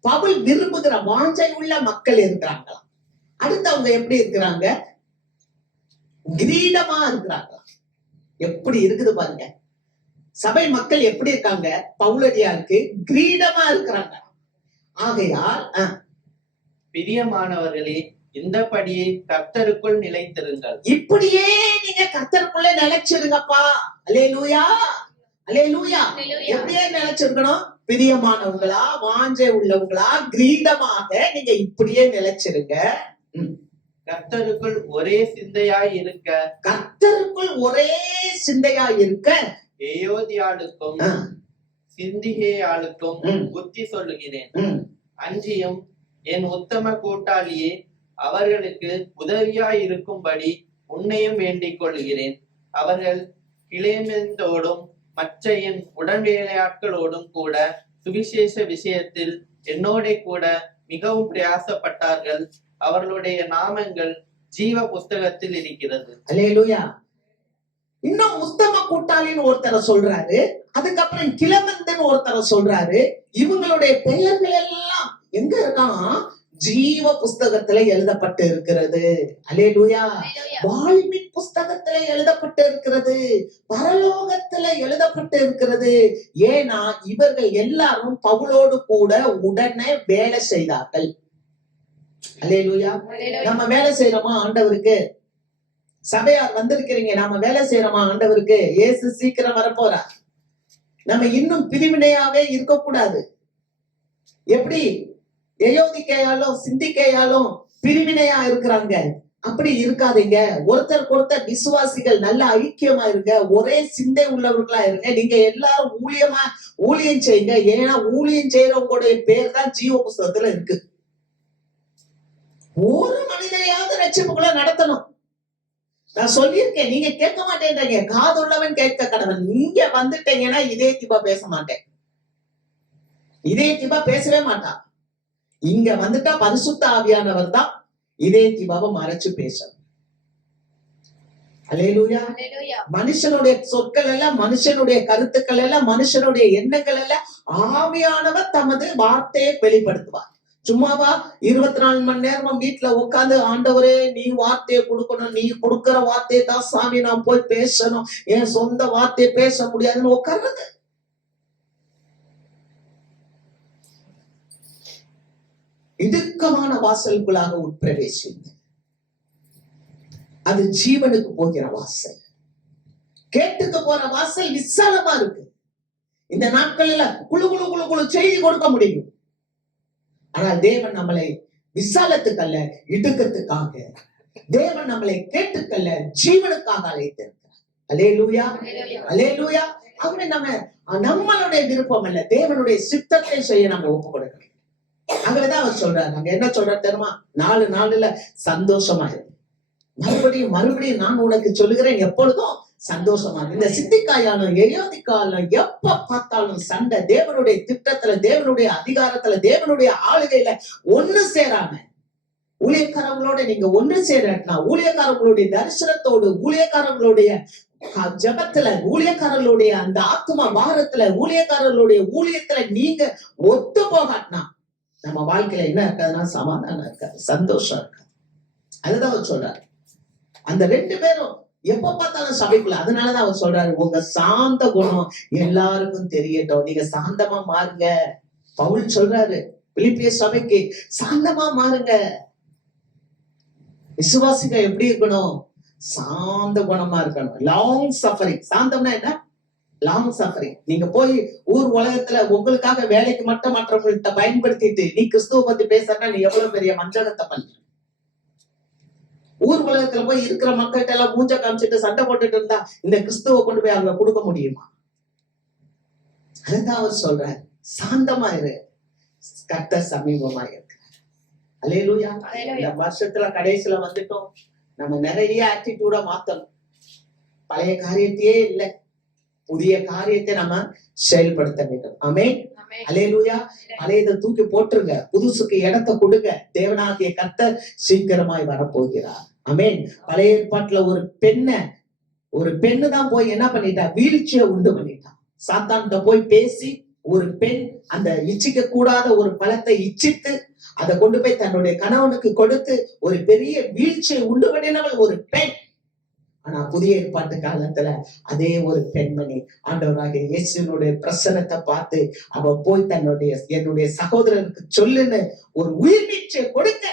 பவுல் விரும்புகிற வாஞ்சை உள்ள மக்கள் இருக்கிறாங்க. அடுத்தவங்க எப்படி இருக்கிறாங்க? கிரீடமா இருக்கிறாங்க. எப்படி இருக்குது பாருங்க, சபை மக்கள் எப்படி இருக்காங்க? பவுலடியாருக்கு கிரீடமா இருக்கிறாங்க. ஆகையால் பிரியமானவர்களே, இந்தபடியே கர்த்தருக்குள் நிலைத்திருங்கள். இப்படியே நீங்க கர்த்தருக்குள்ளே நிலைச்சிருங்கப்பா. அல்லேலூயா, அல்லேலூயா. எப்படியே நிலைச்சிருக்கணும்? பிரியமானவங்களா, வாஞ்சை உள்ளவங்களா, கிரீடமாக நீங்க இப்படியே நிலைச்சிருங்க. கர்த்தருக்குள் ஒரே சிந்தையாய் இருக்க, கர்த்தருக்குள் ஒரே சிந்தையாய் இருக்க ஏயோதியாளுக்கும் சிந்திகேயாளுக்கும் புத்தி சொல்லுகிறேன். அன்றியும் என் உத்தம கூட்டாளியே, அவர்களுக்கு உதவியாய் இருக்கும்படி உன்னையும் வேண்டிக் கொள்கிறேன். அவர்கள் கிளேமெந்தோடும் மற்ற என் உடன்வேலையாட்களோடும் கூட சுவிசேஷ விஷயத்தில் என்னோட கூட மிகவும் பிரயாசப்பட்டார்கள். அவர்களுடைய நாமங்கள் ஜீவ புஸ்தகத்தில் இருக்கிறது. அல்லேலூயா. இன்னும் உத்தம கூட்டாளின்னு ஒருத்தரை சொல்றாரு, அதுக்கப்புறம் கிளமெந்தன் ஒருத்தரை சொல்றாரு. இவங்களுடைய பெயர்கள் எல்லாம் எங்க இருக்கான்? ஜீவ புஸ்தகத்துல எழுதப்பட்டு இருக்கிறது. அல்லேலூயா. வாழ்வின் புஸ்தகத்துல எழுதப்பட்டு இருக்கிறது, பரலோகத்துல எழுதப்பட்டு இருக்கிறது. ஏன்னா இவர்கள் எல்லாரும் பவுலோடு கூட உடனே வேலை செய்தார்கள். அல்லேலூயா. நம்ம வேலை செய்யறோமா ஆண்டவருக்கு? சபையார் வந்திருக்கிறீங்க, நாம வேலை செய்யறோமா ஆண்டவருக்கு? இயேசு சீக்கிரம் வரப்போறார். நம்ம இன்னும் பிரிவினையாவே இருக்கக்கூடாது. எப்படி எயோதிக்கையாலும் சிந்திக்கையாலும் பிரிவினையா இருக்கிறாங்க, அப்படி இருக்காதீங்க. ஒருத்தருக்கு ஒருத்தர் விசுவாசிகள் நல்ல ஐக்கியமா இருங்க, ஒரே சிந்தை உள்ளவர்களா இருங்க. நீங்க எல்லாரும் ஊழியம் செய்யுங்க. ஏன்னா ஊழியம் செய்யறவங்களுடைய பேர் தான் ஜீவ புஸ்தகத்துல இருக்கு. ஒரு மனிதனையாவது ரட்சிப்புக்குள்ள நடத்தணும். நான் சொல்லியிருக்கேன், நீங்க கேட்க மாட்டேன்றீங்க. காதுள்ளவன் கேட்க கடவன். நீங்க வந்துட்டீங்கன்னா இதே தீபா பேச மாட்டேன், இதே தீபா பேசவே மாட்டான். இங்க வந்துட்டா பரிசுத்த ஆவியானவர் தான் இதே தீபாவை மறைச்சு பேசணும். அல்லேலூயா. மனுஷனுடைய சொற்கள் எல்லாம், மனுஷனுடைய கருத்துக்கள் எல்லாம், மனுஷனுடைய எண்ணங்கள் எல்லாம் ஆவியானவர் தமது வார்த்தையை வெளிப்படுத்துவார். சும்மாவா 24 மணி நேரம் வீட்டுல உட்காந்து ஆண்டவரே நீ வார்த்தையை கொடுக்கணும், நீ கொடுக்கிற வார்த்தையை தான் சாமி நான் போய் பேசணும், என் சொந்த வார்த்தையை பேச முடியாதுன்னு உட்கார்றது. இடுக்கமான வாசலுக்குள்ளாக உட்பிரவேசிங்க. அது ஜீவனுக்கு போகிற வாசல். கேட்டுக்கு போற வாசல் விசாலமா இருக்கு. இந்த நாட்கள்ல குழு குழு குழு குழு செய்தி கொடுக்க முடியும். ஆனால் தேவன் நம்மளை விசாலத்துக்கு அல்ல, இடுக்கத்துக்காக, தேவன் நம்மளை கேட்டுக்கல்ல, ஜீவனுக்காக அழைத்திருக்கிறார். அல்லேலூயா, அல்லேலூயா. ஆகவே நம்மளுடைய விருப்பம் அல்ல, தேவனுடைய சித்தத்தை செய்ய நம்ம ஒப்பு கொடுக்கணும். ஆகவேதான் அவர் சொல்றாரு. நாங்க என்ன சொல்ற தெரியுமா? 4 நாளுல சந்தோஷமா இருக்கு. மறுபடியும் நான் உனக்கு சொல்லுகிறேன், எப்பொழுதும் சந்தோஷமா. இந்த சித்திக்காயாலும் எரியோதிக்காலும் எப்ப பார்த்தாலும் சண்டை. தேவனுடைய திட்டத்துல, தேவனுடைய அதிகாரத்துல, தேவனுடைய ஆளுகையில ஒண்ணு சேராம ஊழியக்காரங்களோட நீங்க ஒண்ணு சேரனா, ஊழியக்காரங்களுடைய தரிசனத்தோடு, ஊழியக்காரங்களுடைய ஜபத்துல, ஊழியக்காரர்களுடைய அந்த ஆத்மா பாரத்துல, ஊழியக்காரர்களுடைய ஊழியத்துல நீங்க ஒத்து போகாட்டினா நம்ம வாழ்க்கையில என்ன இருக்காதுன்னா சமாதானம் இருக்காது, சந்தோஷம் இருக்காது. அதுதான் அவர் சொல்றாரு. அந்த 2 பேரும் எப்ப பார்த்தாலும் சபைக்குள்ள. அதனாலதான் அவர் சொல்றாரு, உங்க சாந்த குணம் எல்லாருக்கும் தெரியட்டும், நீங்க சாந்தமா மாறுங்க. பவுல் சொல்றாரு பிலிப்பிய சபைக்கு, சாந்தமா மாறுங்க. விசுவாசிகள் எப்படி இருக்கணும்? சாந்த குணமா இருக்கணும். Long suffering. சாந்தம்னா என்ன? Long suffering. நீங்க போய் ஊர் உலகத்துல உங்களுக்காக வேலைக்கு மட்டும் மற்றவங்கள்ட்ட பயன்படுத்திட்டு நீ கிறிஸ்துவ பத்தி பேசுறா, நீ எவ்வளவு பெரிய வஞ்சகத்தை பண்ற. ஊர் உலகத்துல போய் இருக்கிற மக்கள்கிட்ட எல்லாம் மூஞ்ச காமிச்சிட்டு சண்டை போட்டுட்டு இருந்தா இந்த கிறிஸ்துவ கொண்டு போய் அவங்க கொடுக்க முடியுமா? அதுதான் அவர் சொல்றாரு, சாந்தமா இரு, கர்த்தர் சமீபமா இருக்கிறார். அல்லேலூயா. இந்த வருஷத்துல கடைசியில வந்துட்டோம். நம்ம நிறைய ஆட்டிடியூட மாத்தணும். பழைய காரியத்தையே இல்லை, புதிய காரியத்தை நம்ம செயல்படுத்த வேண்டும். ஆமென். அல்லேலூயா. பழையதை தூக்கி போட்டுருங்க, புதுசுக்கு இடத்தை கொடுங்க. தேவனாகிய கர்த்தர் சீக்கிரமாய் வரப்போகிறார். ஆமென். பழைய ஏற்பாட்டுல ஒரு பெண்ணு தான் போய் என்ன பண்ணிட்டா? வீழ்ச்சியை உண்டு பண்ணிட்டா. சாத்தான்கிட்ட போய் பேசி ஒரு பெண் அந்த இச்சிக்க கூடாத ஒரு பழத்தை இச்சித்து அதை கொண்டு போய் தன்னுடைய கணவனுக்கு கொடுத்து ஒரு பெரிய வீழ்ச்சியை உண்டு பண்ணினவள் ஒரு பெண். ஆனா புதிய ஏற்பாட்டு காலத்துல அதே ஒரு பெண்மணி ஆண்டவராகிய இயேசுவினுடைய பிரசன்னத்தை பார்த்து அவ போய் என்னுடைய சகோதரனுக்கு சொல்லுன்னு ஒரு உயிர் நீச்சை கொடுக்க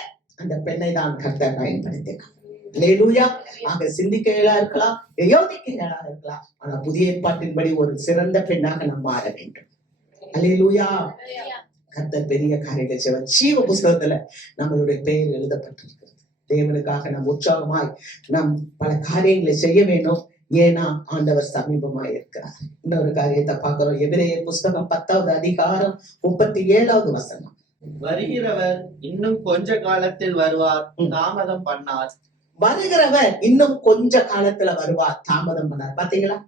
அந்த பெண்ணை தான் கர்த்தர் பயன்படுத்தினார். அல்லேலூயா. ஆக சிந்திக்கைகளா இருக்கலாம், யோசிக்கைகளா இருக்கலாம், ஆனா புதிய ஏற்பாட்டின்படி ஒரு சிறந்த பெண்ணாக நாம் மாற வேண்டும். அல்லேலூயா. கர்த்தர் பெரிய காரியங்களை செய்வார். ஜீவ புஸ்தகத்துல நம்மளுடைய பெயர் எழுதப்பட்டிருக்கிறது. தேவனுக்காக நாம் உற்சாகமாய் நாம் பல காரியங்களை செய்ய வேண்டும். ஏன்னா ஆண்டவர் சமீபமாய் இருக்கிறார். இன்னொரு காரியத்தை பார்க்கிறோம். எபிரேயர் புஸ்தகம் 10வது அதிகாரம் 37வது வசனம். வருகிறவர் இன்னும் கொஞ்ச காலத்தில் வருவார், தாமதம் பண்ணார். வருகிறவர் இன்னும் கொஞ்ச காலத்துல வருவார், தாமதம் பண்ணார். பாத்தீங்களா?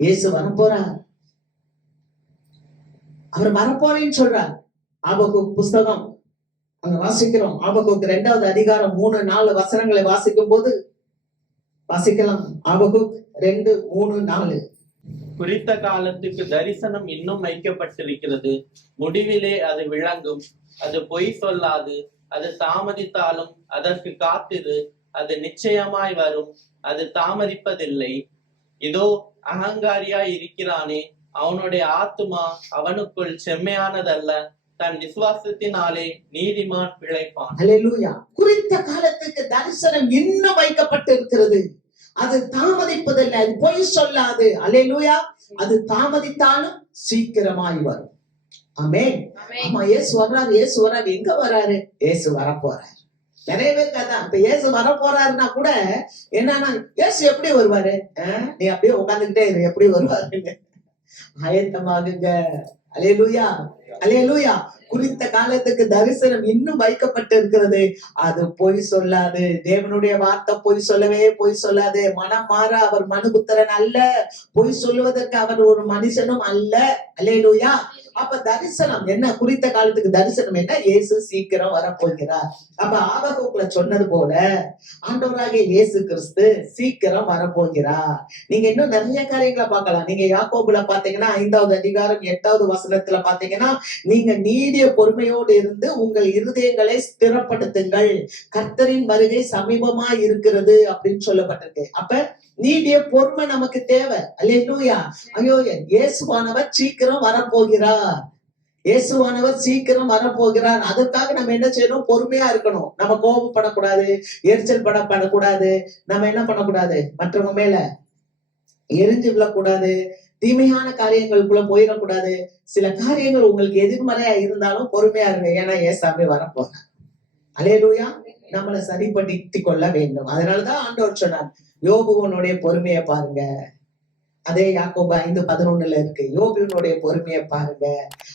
இயேசு வரப்போறார், அவர் வரப்போறேன்னு சொல்றார். ஆபகுக் புஸ்தகம் அங்க வாசிக்கிறோம். ஆபகுக் 2வது அதிகாரம் 3-4 வசனங்களை வாசிக்கும் போது வாசிக்கலாம். ஆபகுக் 2:3-4. குறித்த காலத்துக்கு தரிசனம் இன்னும் வைக்கப்பட்டிருக்கிறது, முடிவிலே அது விளங்கும், அது பொய் சொல்லாது, அது தாமதித்தாலும் அதற்கு காத்திரு, அது நிச்சயமாய் வரும், அது தாமதிப்பதில்லை. இதோ அகங்காரியாய் இருக்கிறானே, அவனுடைய ஆத்துமா அவனுக்குள் செம்மையானதல்ல, தன் விசுவாசத்தினாலே நீதிமான் பிழைப்பான். அல்லேலூயா. குறித்த காலத்துக்கு தரிசனம் இன்னும் வைக்கப்பட்டிருக்கிறது. அது தாமதிப்பதில்லை, அது பொய் சொல்லாது. அல்லேலூயா. அது தாமதித்தாலும் சீக்கிரமாய் வரும். ஆமென். ஆமா, இயேசு வர்றாரு, இயேசு வர்றாரு. எங்க வராரு? இயேசு வரப்போறாரு. நிறைய பேருக்கு அதான், இப்ப இயேசு வரப்போறாருன்னா கூட என்னன்னா, இயேசு எப்படி வருவாரு? நீ அப்படியே உட்கார்ந்துகிட்டே இரு, எப்படி வருவாருன்னு ஆயத்தமாகுங்க. அல்லேலூயா, அல்லேலூயா. குறித்த காலத்துக்கு தரிசனம் இன்னும் வைக்கப்பட்டு இருக்கிறது. அது பொய் சொல்லாது. தேவனுடைய வார்த்தை பொய் சொல்லாது. மனம் மாற அவர் மனுபுத்திரன் அல்ல. பொய் சொல்லுவதற்கு அவர் ஒரு மனுஷனும் அல்ல. அல்லேலூயா. அப்ப தரிசனம் என்ன? குறித்த காலத்துக்கு தரிசனம் என்ன? இயேசு சீக்கிரம் வரப்போகிறார். அப்ப ஆபகுக்குள்ள சொன்னது போல ஆண்டவராகிய இயேசு கிறிஸ்து சீக்கிரம் வரப்போகிறார். நீங்க இன்னும் நிறைய காரியங்களை பார்க்கலாம். நீங்க யாக்கோபுல பாத்தீங்கன்னா 5வது அதிகாரம் 8வது வசனத்துல பாத்தீங்கன்னா, நீங்க நீடிய பொறுமையோடு இருந்து உங்கள் இருதயங்களை ஸ்திரப்படுத்துங்கள், கர்த்தரின் வருகை சமீபமா இருக்கிறது அப்படின்னு சொல்லப்பட்டிருக்கு. அப்ப நீடிய பொறுமை நமக்கு தேவை. அல்லேலூயா. ஐயோ, இயேசுவானவர் சீக்கிரம் வரப்போகிறார். இயேசுவானவர் சீக்கிரம் வரப்போகிறார். அதற்காக நம்ம என்ன செய்யணும்? பொறுமையா இருக்கணும். நம்ம கோபப்படக்கூடாது, எரிச்சல் படக்கூடாது. நம்ம என்ன பண்ணக்கூடாது? மற்றவங்க மேல எரிஞ்சு விழக்கூடாது, தீமையான காரியங்களுக்குள்ள போயிடக்கூடாது. சில காரியங்கள் உங்களுக்கு எதிர்மறையா இருந்தாலும் பொறுமையா இருங்க. ஏன்னா ஏசாமி வரப்போறார். அல்லேலூயா. நம்மளை சரிப்படுத்திக் கொள்ள வேண்டும். அதனாலதான் ஆண்டவர் சொன்னார், யோபுவனுடைய பொறுமையை பாருங்க. அதே யாக்கோபு 5:11 இருக்கு. யோபுவனுடைய பொறுமையை பாருங்க.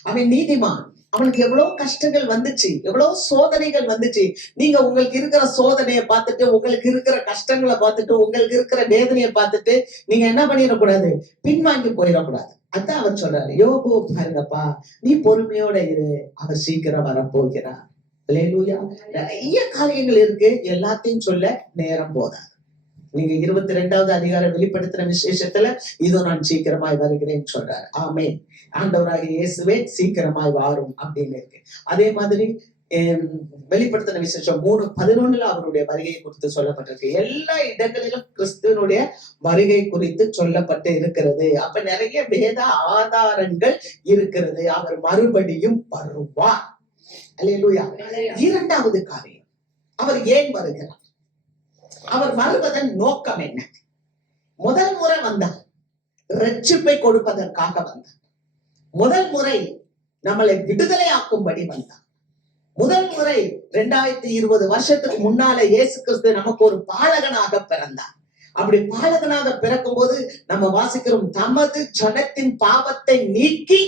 அவன் நீதிமான். அவனுக்கு எவ்வளவு கஷ்டங்கள் வந்துச்சு, எவ்வளவு சோதனைகள் வந்துச்சு. நீங்க உங்களுக்கு இருக்கிற சோதனையை பார்த்துட்டு, உங்களுக்கு இருக்கிற கஷ்டங்களை பார்த்துட்டு, உங்களுக்கு இருக்கிற வேதனையை பார்த்துட்டு நீங்க என்ன பண்ணிடக்கூடாது? பின்வாங்கி போயிடக்கூடாது. அதான் அவர் சொல்றாரு, யோபு பாருங்கப்பா, நீ பொறுமையோட இரு, அவர் சீக்கிரம் வரப்போகிறார். அல்லேலூயா. நிறைய காரியங்கள் இருக்கு, எல்லாத்தையும் சொல்ல நேரம் போதாது. நீங்க 22வது அதிகாரம் வெளிப்படுத்தின விசேஷத்துல இதோ நான் சீக்கிரமாய் வருகிறேன்னு சொல்றாரு. ஆமென். ஆண்டவராகிய இயேசுவே சீக்கிரமாய் வாரும் அப்படின்னு இருக்கு. அதே மாதிரி வெளிப்படுத்தின விசேஷம் 3:11 அவருடைய வருகை குறித்து சொல்லப்பட்டிருக்கு. எல்லா இடங்களிலும் கிறிஸ்துவனுடைய வருகை குறித்து சொல்லப்பட்டு இருக்கிறது. அப்ப நிறைய வேத ஆதாரங்கள் இருக்கிறது. அவர் மறுபடியும் வருவார். அல்லேலூயா. 2வது காரியம், அவர் ஏன் வருகிறார்? அவர் வருவதன் நோக்கம் என்ன? முதல் முறை வந்தார், ரட்சிப்பை கொடுப்பதற்காக வந்தார். முதல் முறை நம்மளை விடுதலை ஆக்கும்படி வந்தார். முதல் முறை 2020 வருஷத்துக்கு முன்னால இயேசு கிறிஸ்து நமக்கு ஒரு பாலகனாக பிறந்தார். அப்படி பாலகனாக பிறக்கும் போது நம்ம வாசிக்கிறோம், தமது ஜனத்தின் பாவத்தை நீக்கி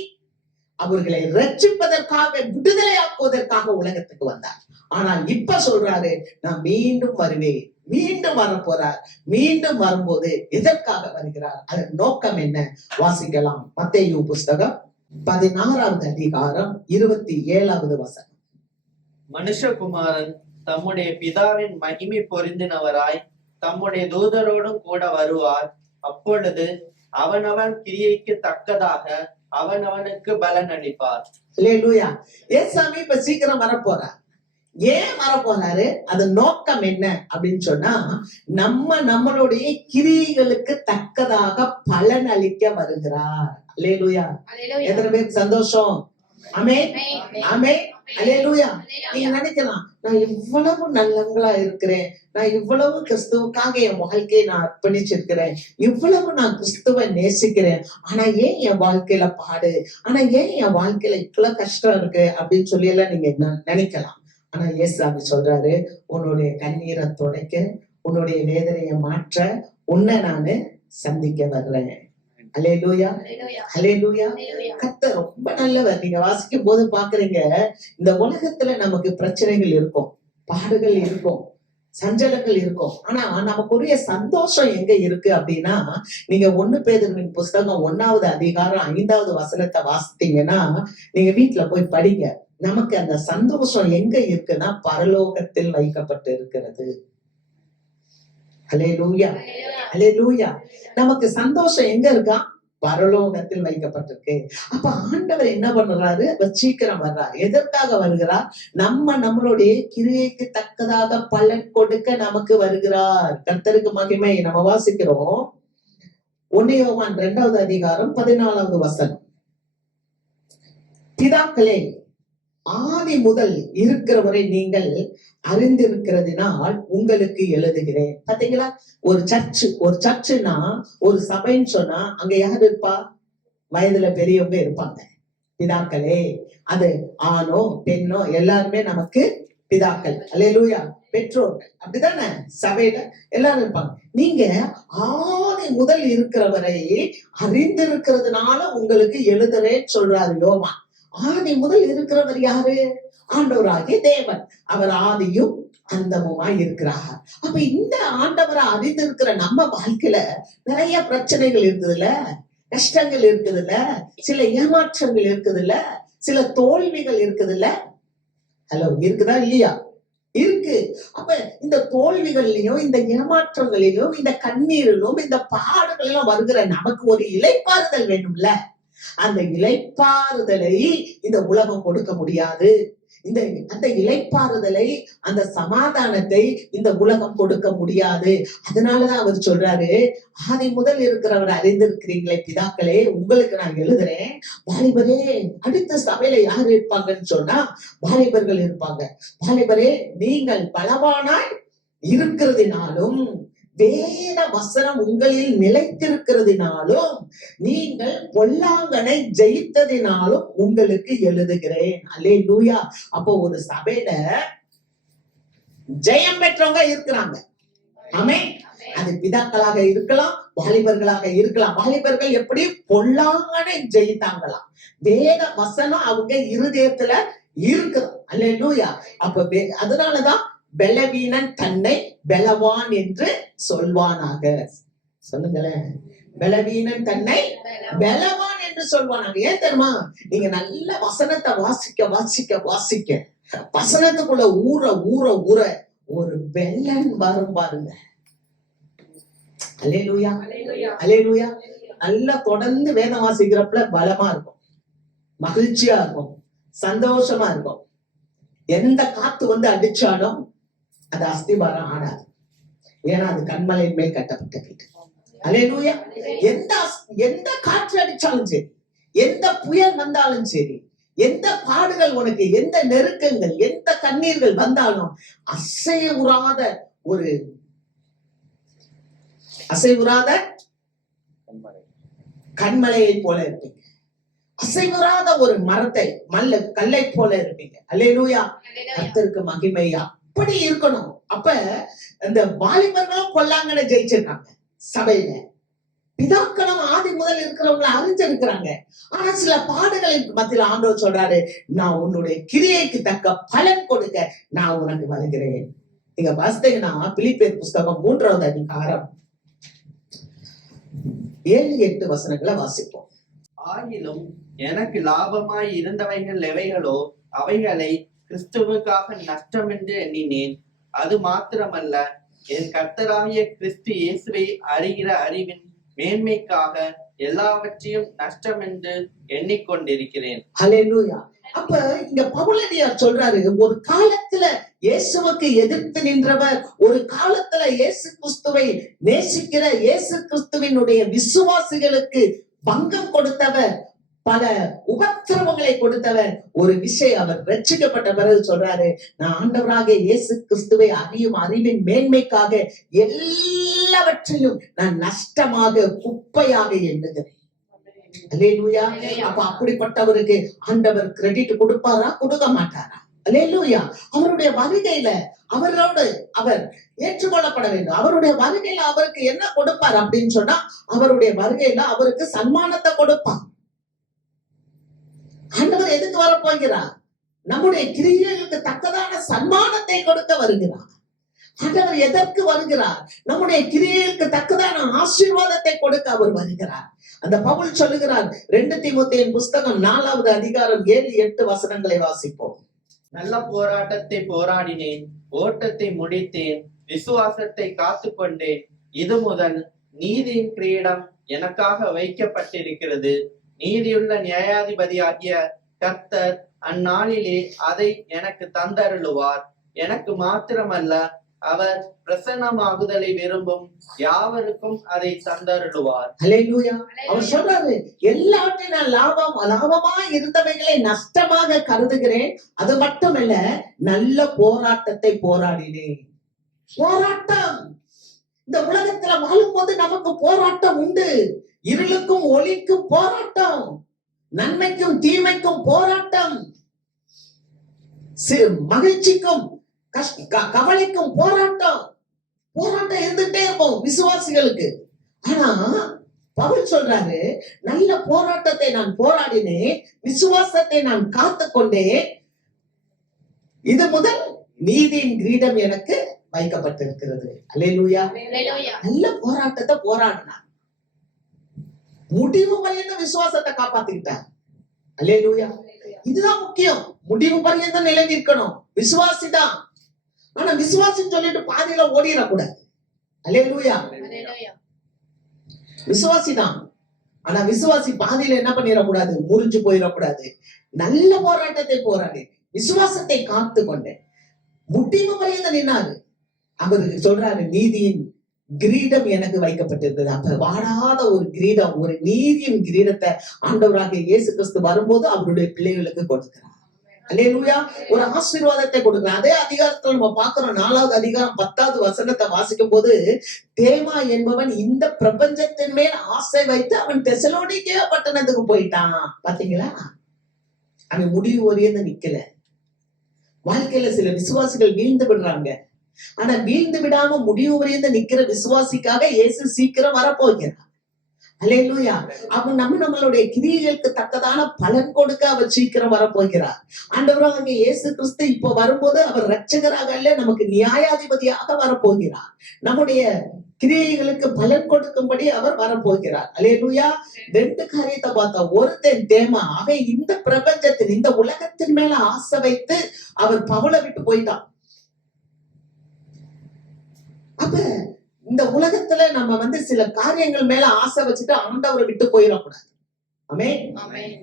அவர்களை ரட்சிப்பதற்காக, விடுதலை ஆக்குவதற்காக உலகத்துக்கு வந்தார். ஆனால் இப்ப சொல்றாரு, நான் மீண்டும் வருவேன். மீண்டும் வரப்போறார். மீண்டும் வரும்போது எதற்காக வருகிறார்? அதன் நோக்கம் என்ன? வாசிக்கலாம். மத்தேயு புஸ்தகம் 16வது அதிகாரம் 27வது வசனம். மனுஷகுமாரன் தம்முடைய பிதாவின் மகிமை பொருந்தினவராய் தம்முடைய தூதரோடும் கூட வருவார். அப்பொழுது அவனவன் கிரியைக்கு தக்கதாக அவனவனுக்கு பலன் அளிப்பார். அல்லேலூயா. ஏசாமி இப்ப சீக்கிரம் வரப்போறார். ஏன் வரப்போறாரு? அது நோக்கம் என்ன அப்படின்னு சொன்னா, நம்மளுடைய கிரியைகளுக்கு தக்கதாக பலன் அளிக்க வருகிறார். அல்லேலூயா. எத்தனை பேருக்கு சந்தோஷம்? ஆமென், ஆமென், அல்லேலூயா. நீங்க நினைக்கலாம், நான் இவ்வளவு நல்லவங்களா இருக்கிறேன், நான் இவ்வளவு கிறிஸ்துவுக்காக என் வாழ்க்கையை நான் அர்ப்பணிச்சிருக்கிறேன், இவ்வளவு நான் கிறிஸ்துவை நேசிக்கிறேன், ஆனா ஏன் என் வாழ்க்கையில பாடு, ஆனா ஏன் என் வாழ்க்கையில இவ்வளவு கஷ்டம் இருக்கு அப்படின்னு சொல்லி எல்லாம் நீங்க நினைக்கலாம். ஆனா இயேசுசாமி சொல்றாரு, உன்னுடைய கண்ணீரை துடைக்க, உன்னுடைய வேதனையை மாற்ற உன்னை நானு சந்திக்க வர்றேன். அல்லேலூயா, அல்லேலூயா. கர்த்தர் ரொம்ப நல்லவர். நீங்க வாசிக்கும் போது பாக்குறீங்க, இந்த உலகத்துல நமக்கு பிரச்சனைகள் இருக்கும், பாடுகள் இருக்கும், சஞ்சலங்கள் இருக்கும். ஆனா நமக்குரிய சந்தோஷம் எங்க இருக்கு அப்படின்னா, நீங்க 1 பேதுருவின் புஸ்தகம் 1வது அதிகாரம் 5வது வசனத்தை வாசித்தீங்கன்னா, நீங்க வீட்டுல போய் படிங்க. நமக்கு அந்த சந்தோஷம் எங்க இருக்குன்னா, பரலோகத்தில் வைக்கப்பட்டு இருக்கிறது. அல்லேலூயா, அல்லேலூயா. நமக்கு சந்தோஷம் எங்க இருக்கா? பரலோகத்தில் வைக்கப்பட்டிருக்கு. அப்ப ஆண்டவர் என்ன பண்றாரு? அவர் சீக்கிரம் வர்றார். எதற்காக வருகிறார்? நம்மளுடைய கிரியைக்கு தக்கதாக பலன் கொடுக்க நமக்கு வருகிறார். கர்த்தருக்கு மகிமை. நம்ம வாசிக்கிறோம் 1 யோவான் 2வது அதிகாரம் 14வது வசனம். பிதாக்களே, ஆதி முதல் இருக்கிறவரை நீங்கள் அறிந்திருக்கிறதுனால் உங்களுக்கு எழுதுகிறேன். பாத்தீங்களா? ஒரு சர்ச்சுன்னா, ஒரு சபைன்னு சொன்னா அங்க யாரு இருப்பா? வயதுல பெரியவங்க இருப்பாங்க. பிதாக்களே, அது ஆணோ பெண்ணோ எல்லாருமே நமக்கு பிதாக்கள். அல்லேலூயா. பெற்றோர்கள். அப்படிதானே? சபையில எல்லாரும் இருப்பாங்க. நீங்க ஆதி முதல் இருக்கிறவரை அறிந்திருக்கிறதுனால உங்களுக்கு எழுதுறேன்னு சொல்றாரு யோவான். ஆதி முதல் இருக்கிறவர் யாரு? ஆண்டவராகிய தேவன். அவர் ஆதியும் அந்தமுமாய் இருக்கிறார். அப்ப இந்த ஆண்டவரை அறிந்திருக்கிற நம்ம வாழ்க்கையில நிறைய பிரச்சனைகள் இருக்குதுல்ல, கஷ்டங்கள் இருக்குதுல்ல, சில ஏமாற்றங்கள் இருக்குதுல்ல, சில தோல்விகள் இருக்குதுல்ல. ஹலோ, இருக்குதா இல்லையா? இருக்கு. அப்ப இந்த தோல்விகள்லயும், இந்த ஏமாற்றங்களிலும், இந்த கண்ணீரிலும், இந்த பாடுகளிலும் வருகிற நமக்கு ஒரு இளைப்பாறுதல் வேணும்ல. அந்த இளைப்பாறுதலை இந்த உலகம் கொடுக்க முடியாது. அந்த இளைப்பாறுதலை, அந்த சமாதானத்தை இந்த உலகம் கொடுக்க முடியாது. அதனாலதான் அவர் சொல்றாரு, ஆதி முதல் இருக்கிறவர் அறிந்திருக்கிறீங்களே பிதாக்களே, உங்களுக்கு நான் எழுதுறேன். வாலிபரே, அடுத்த சபையில யாரு இருப்பாங்கன்னு சொன்னா வாலிபர்கள் இருப்பாங்க. வாலிபரே, நீங்கள் பலவானாய் இருக்கிறதுனாலும், வேத வசனம் உங்களில் நிலைத்திருக்கிறதுனாலும், நீங்கள் பொல்லாங்கனை ஜெயித்ததினாலும் உங்களுக்கு எழுதுகிறேன். அல்லேலூயா. அப்போ ஒரு சபையில ஜெயம் பெற்றவங்க இருக்கிறாங்க. ஆமென். அது பிதாக்களாக இருக்கலாம், வாலிபர்களாக இருக்கலாம். வாலிபர்கள் எப்படி பொல்லாங்கனை ஜெயித்தாங்களாம். வேத வசனம் அவங்க இருதயத்துல இருக்குது. அல்லேலூயா. அப்ப அதனாலதான் பலவீனன் தன்னை பலவான் என்று சொல்வானாக. சொல்லுங்களேன். பலவீனன் தன்னை பலவான் என்று சொல்வானாக. ஏன் தெரியுமா? நீங்க நல்ல வசனத்தை வாசிக்க வாசிக்க வாசிக்க, வசனத்துக்குள்ள ஊற ஊற ஊற ஒரு பெலன் வரும் பாருங்க. அல்லேலூயா, அல்லேலூயா. நல்லா தொடர்ந்து வேதம் வாசிக்கிறப்பல பலமா இருக்கும், மகிழ்ச்சியா இருக்கும், சந்தோஷமா இருக்கும். எந்த காத்து வந்து அடிச்சாலும் அது அஸ்திபாரம் ஆடாது. ஏன்னா அது கண்மலையின் மேல் கட்டப்பட்ட வீடு. அல்லேலூயா. எந்த காற்று அடிச்சாலும் சரி, எந்த புயல் வந்தாலும் சரி, எந்த பாடுகள் உனக்கு, எந்த நெருக்கங்கள், எந்த கண்ணீர்கள் வந்தாலும் அசைவுறாத கண்மலையை போல இருப்பீங்க. அசைவுறாத ஒரு மரத்தை கல்லை போல இருப்பீங்க. அல்லேலூயா. கர்த்தருக்கு மகிமையா. அப்படி இருக்கணும். அப்ப இந்த வாலிபர்களும் பொல்லாங்கனை ஜெயிச்சிருக்காங்க சபையில. பிதாக்களும் ஆதி முதல் இருக்கிறவங்களை அறிஞ்சிருக்கிறாங்க. ஆனா சில பாடுகளின் மத்தியில் ஆண்டவர் சொல்றாரு, நான் உன்னுடைய கிரியைக்கு தக்க பலன் கொடுக்க நான் உனக்கு வருகிறேன். நீங்க வாசித்தீங்கன்னா பிலிப்பியர் புஸ்தகம் 3வது அதிகாரம் 7-8 வசனங்களை வாசிப்போம். ஆயினும் எனக்கு லாபமாய் இருந்தவைகள் எவைகளோ அவைகளை கிறிஸ்துவுக்காக நஷ்டம் என்று எண்ணினேன். அது மாத்திரமல்ல, என் கர்த்தராகிய கிறிஸ்து இயேசுவை அறிகிற அறிவின் மேன்மைக்காக எல்லாவற்றையும் நஷ்டம் என்று எண்ணிக்கொண்டிருக்கிறேன். ஹல்லேலூயா. அப்ப இங்க பவுலடியார் சொல்றாரு, ஒரு காலத்துல இயேசுவுக்கு எதிர்த்து நின்றவர், ஒரு காலத்துல இயேசு கிறிஸ்துவை நேசிக்கிற இயேசு கிறிஸ்துவினுடைய விசுவாசிகளுக்கு பங்கம் கொடுத்தவர், பல உபத்திரவங்களை கொடுத்தவர். ஒரு விஷயம், அவர் ரட்சிக்கப்பட்ட பிறகு சொல்றாரு, நான் ஆண்டவராக இயேசு கிறிஸ்துவை அறியும் அறிவின் மேன்மைக்காக எல்லாவற்றையும் நான் நஷ்டமாக குப்பையாக எண்ணுகிறேன். அல்லேலூயா. அப்ப அப்படிப்பட்டவருக்கு ஆண்டவர் கிரெடிட் கொடுப்பாரா, கொடுக்க மாட்டாரா? அல்லேலூயா. அவருடைய வருகையில அவரோடு அவர் ஏற்றுக்கொள்ளப்பட வேண்டும். அவருடைய வருகையில அவருக்கு என்ன கொடுப்பார் அப்படின்னு சொன்னா, அவருடைய வருகையில அவருக்கு சன்மானத்தை கொடுப்பார். ஆண்டவர் எதுக்கு வரப்போகிறார்? நம்முடைய கிரியைகளுக்கு தக்கதான சன்மானத்தை கொடுக்க வருகிறார். ஆண்டவர் எதற்கு வருகிறார்? நம்முடைய கிரியைகளுக்கு தக்கதான ஆசீர்வாதத்தை கொடுக்க அவர் வருகிறார். அந்த பவுல் சொல்லுகிறார், 2 தீமோத்தேயு புஸ்தகம் 4வது அதிகாரம் 7-8 வசனங்களை வாசிப்போம். நல்ல போராட்டத்தை போராடினேன், ஓட்டத்தை முடித்தேன், விசுவாசத்தை காத்துக்கொண்டேன். இது முதல் நீதியின் கிரீடம் எனக்காக வைக்கப்பட்டிருக்கிறது. நீதியுள்ள நியாயாதிபதியாகிய கர்த்தர் அந்நாளிலே அதை எனக்கு தந்தருளுவார். எனக்கு மாத்திரமல்ல, அவர் பிரசன்னமாகுதலை விரும்பும் யாவருக்கும் அதை தந்தருளுவார். ஹல்லேலூயா. அவர் சொல்றாரு, எல்லாவற்றையும் நான் லாபமா இருந்தவைகளை நஷ்டமாக கருதுகிறேன். அது மட்டுமல்ல, நல்ல போராட்டத்தை போராடினேன். போராட்டம். இந்த உலகத்துல வாழும்போது நமக்கு போராட்டம் உண்டு. இருளுக்கும் ஒளிக்கும் போராட்டம், நன்மைக்கும் தீமைக்கும் போராட்டம், மகிழ்ச்சிக்கும் கவலைக்கும் போராட்டம். போராட்டம் இருந்துட்டே இருக்கும் விசுவாசிகளுக்கு. ஆனா பவுல் சொல்றாரு, நல்ல போராட்டத்தை நான் போராடினேன், விசுவாசத்தை நான் காத்து கொண்டேன். இது முதல் நீதியின் கிரீடம் எனக்கு வைக்கப்பட்டிருக்கிறது. அல்லேலூயா. நல்ல போராட்டத்தை போராடினார், முடிவு வரையும் விசுவாசத்தை காப்பாத்திக்கிட்டார். அல்லேலூயா. இதுதான் முக்கியம். முடிவு பரியந்தம் நிலை நிற்கணும். விசுவாசிதான். ஆனா விசுவாசின்னு சொல்லிட்டு பாதியில ஓடிடக்கூடாது. அல்லேலூயா. விசுவாசிதான். ஆனா விசுவாசி பாதியில என்ன பண்ணிடக்கூடாது, முறிஞ்சு போயிடக்கூடாது. நல்ல போராட்டத்தை போராடி விசுவாசத்தை காத்து கொண்டேன், முடிவு பரியந்தம் நின்னாரு. அவருக்கு சொல்றாரு, நீதியின் கிரீடம் எனக்கு வைக்கப்பட்டிருக்கிறது. அப்ப வாடாத ஒரு கிரீடம், ஒரு நீதியின் கிரீடத்தை ஆண்டவராக இயேசு கிறிஸ்து வரும்போது அவருடைய பிள்ளைகளுக்கு கொடுக்கிறார். அல்லேலூயா. ஒரு ஆசீர்வாதத்தை கொடுக்கிறார். அதே அதிகாரத்துல நம்ம பாக்குறோம். 4வது அதிகாரம் 10வது வசனத்தை வாசிக்கும் போது, தேமா என்பவன் இந்த பிரபஞ்சத்தின் மேல் ஆசை வைத்து அவன் தெசலோனிக்கே பட்டணத்துக்கு போயிட்டான். பாத்தீங்களா? அவன் முடிவு வரையும் நிக்கல. வாழ்க்கையில சில விசுவாசிகள் வீழ்ந்து விடுறாங்க. ஆனா வீழ்ந்து விடாம முடிவு வரையும் நிக்கிற விசுவாசிக்காக இயேசு சீக்கிரம் வரப்போகிறார். அல்லேலூயா. அப்ப நம்மளுடைய கிரியைகளுக்கு தக்கதான பலன் கொடுக்க அவர் சீக்கிரம் வரப்போகிறார். ஆண்டவராக இயேசு கிறிஸ்து இப்ப வரும்போது அவர் இரட்சகராக அல்ல, நமக்கு நியாயாதிபதியாக வரப்போகிறார். நம்முடைய கிரியைகளுக்கு பலன் கொடுக்கும்படி அவர் வரப்போகிறார். அல்லேலூயா. 2 காரியத்தை பார்த்தா, ஒருத்தன் தேமா, அவன் இந்த பிரபஞ்சத்தின் இந்த உலகத்தின் மேல ஆசை வைத்து அவர் பவுலை விட்டு போயிட்டான். அப்ப இந்த உலகத்துல நம்ம சில காரியங்கள் மேல ஆசை வச்சுட்டு ஆண்டவரை விட்டு போயிடக்கூடாது. ஆமென்.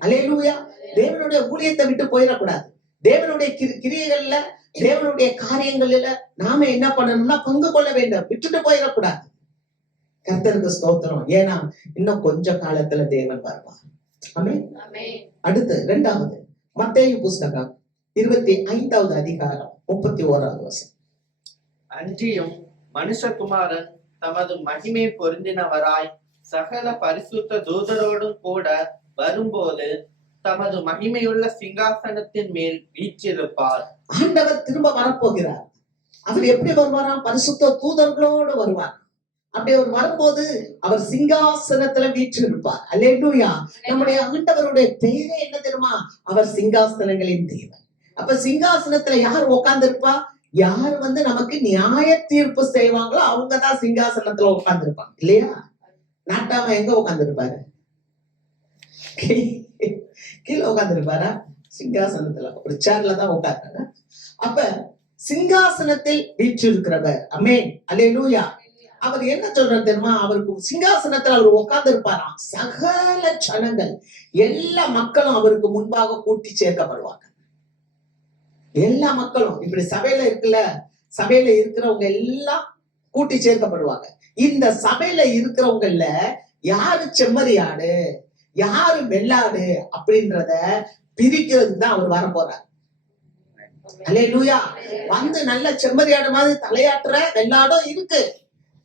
அல்லேலூயா. தேவனுடைய ஊழியத்தை விட்டு போயிடக்கூடாது. தேவனுடைய கிரியைகள்ல, தேவனுடைய காரியங்கள்ல நாம என்ன பண்ணணும்னா பங்கு கொள்ள வேண்டும். விட்டுட்டு போயிடக்கூடாது. கர்த்தருக்கு ஸ்தோத்திரம். ஏன்னா இன்னும் கொஞ்ச காலத்துல தேவன் வருவார். ஆமென். அடுத்து 2வது மத்தேயு புஸ்தகம் 25வது அதிகாரம் 31வது வசனம். அன்றியும் மனுஷகுமாரன் தமது மகிமை பொருந்தினவராய் சகல பரிசுத்த தூதரோடும் கூட வரும்போது தமது மகிமையுள்ள சிங்காசனத்தின் மேல் வீற்றிருப்பார். ஆண்டவர் திரும்ப வரப்போகிறார். அவர் எப்படி வருவாராம்? பரிசுத்த தூதர்களோடு வருவார். அப்படி அவர் வரும்போது அவர் சிங்காசனத்துல வீற்றிருப்பார். அல்லேலூயா. நம்முடைய ஆண்டவருடைய பெயரே என்ன தெரியுமா? அவர் சிங்காசனங்களின் தேவன். அப்ப சிங்காசனத்துல யார் உட்கார்ந்து இருப்பா? யார் நமக்கு நியாய தீர்ப்பு செய்வாங்களோ அவங்கதான் சிங்காசனத்துல உட்கார்ந்து இருப்பாங்க. இல்லையா? நாட்டாம எங்க உட்கார்ந்து இருப்பாரு? கீழே உட்கார்ந்து இருப்பாரா? சிங்காசனத்துல ஒரு சேர்ல தான் உட்கார்ந்தாங்க. அப்ப சிங்காசனத்தில் வீற்றிருக்கிறவர். ஆமென். அல்லேலூயா. அவர் என்ன சொல்றாரு தெரியுமா? அவருக்கு சிங்காசனத்துல அவர் உட்கார்ந்து இருப்பாராம். சகல ஜனங்கள், எல்லா மக்களும் அவருக்கு முன்பாக கூட்டி சேர்க்கப்படுவாங்க. எல்லா மக்களும் இப்படி சபையில இருக்குல்ல, சபையில இருக்கிறவங்க எல்லாம் கூட்டி சேர்க்கப்படுவாங்க. இந்த சபையில இருக்கிறவங்கல்ல யாரு செம்மறியாடு யாரு வெள்ளாடு அப்படின்றத பிரிக்கிறது தான் அவர் வர போறார். அல்லேலூயா. நல்ல செம்மறியாடு மாதிரி தலையாட்டுற வெள்ளாடும் இருக்கு.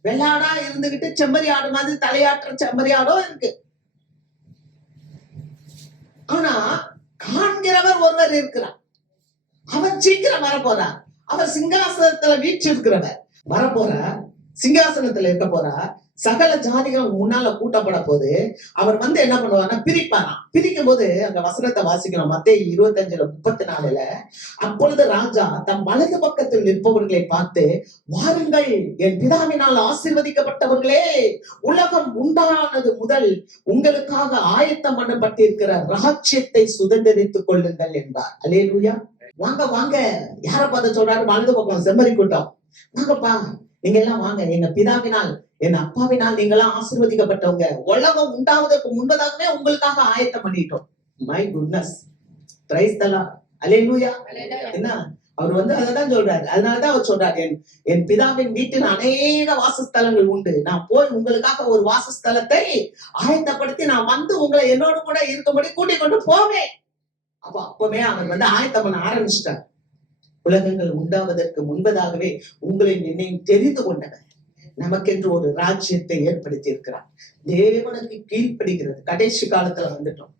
வெள்ளாடா இருந்துகிட்டு செம்மறியாடு மாதிரி தலையாட்டுற செம்மறியாடும் இருக்கு. ஆனா காண்கிறவர் ஒருவர் இருக்கிறார். அவர் சீக்கிரம் வரப்போறார். அவர் சிங்காசனத்துல வீற்றிருக்கிறவர் வரப்போறார். சிங்காசனத்துல இருக்க போறார். சகல ஜாதிகள் முன்னால கூட்டப்பட போது அவர் என்ன பண்ணுவார்னா பிரிப்பாராம். பிரிக்கும் போது அந்த வசனத்தை வாசிக்கணும். மத்தேயு 25:34. அப்பொழுது ராஜா தம் வலது பக்கத்தில் நிற்பவர்களை பார்த்து, வாருங்கள் என் பிதாவினால் ஆசீர்வதிக்கப்பட்டவர்களே, உலகம் உண்டானது முதல் உங்களுக்காக ஆயத்தம் பண்ணப்பட்டிருக்கிற ராஜ்யத்தை சுதந்திரித்துக் கொள்ளுங்கள் என்றார். அல்லேலூயா. வாங்க வாங்க. யார பார்த்து சொல்றாரு? வலது பக்கம் செம்மறி கூட்டம். வாங்கப்பா, நீங்க எல்லாம் வாங்க, எங்க பிதாவினால் என் அப்பாவினால் நீங்களாம் ஆசீர்வதிக்கப்பட்டவங்க, உலகம் உண்டாவதற்கு முன்பதாகவே உங்களுக்காக ஆயத்தம் பண்ணிட்டோம். My goodness, praise the lord, hallelujah. என்ன அவர் அததான் சொல்றாரு. அதனாலதான் அவர் சொல்றாரு, என் பிதாவின் வீட்டில் அநேக வாசஸ்தலங்கள் உண்டு, நான் போய் உங்களுக்காக ஒரு வாசஸ்தலத்தை ஆயத்தப்படுத்தி நான் உங்களை என்னோடு கூட இருக்கும்படி கூட்டிக் கொண்டு போவேன். அப்பவே அவர் ஆயத்தம் பண்ண ஆரம்பிச்சிட்டார். உலகங்கள் உண்டாவதற்கு முன்பதாகவே உங்களை என்னையும் தெரிந்து கொண்டவர், நமக்கென்று ஒரு ராஜ்யத்தை ஏற்படுத்தி இருக்கிறார். தேவனுக்கு கீழ்ப்படுகிறது. கடைசி காலத்துல வந்துட்டோம்.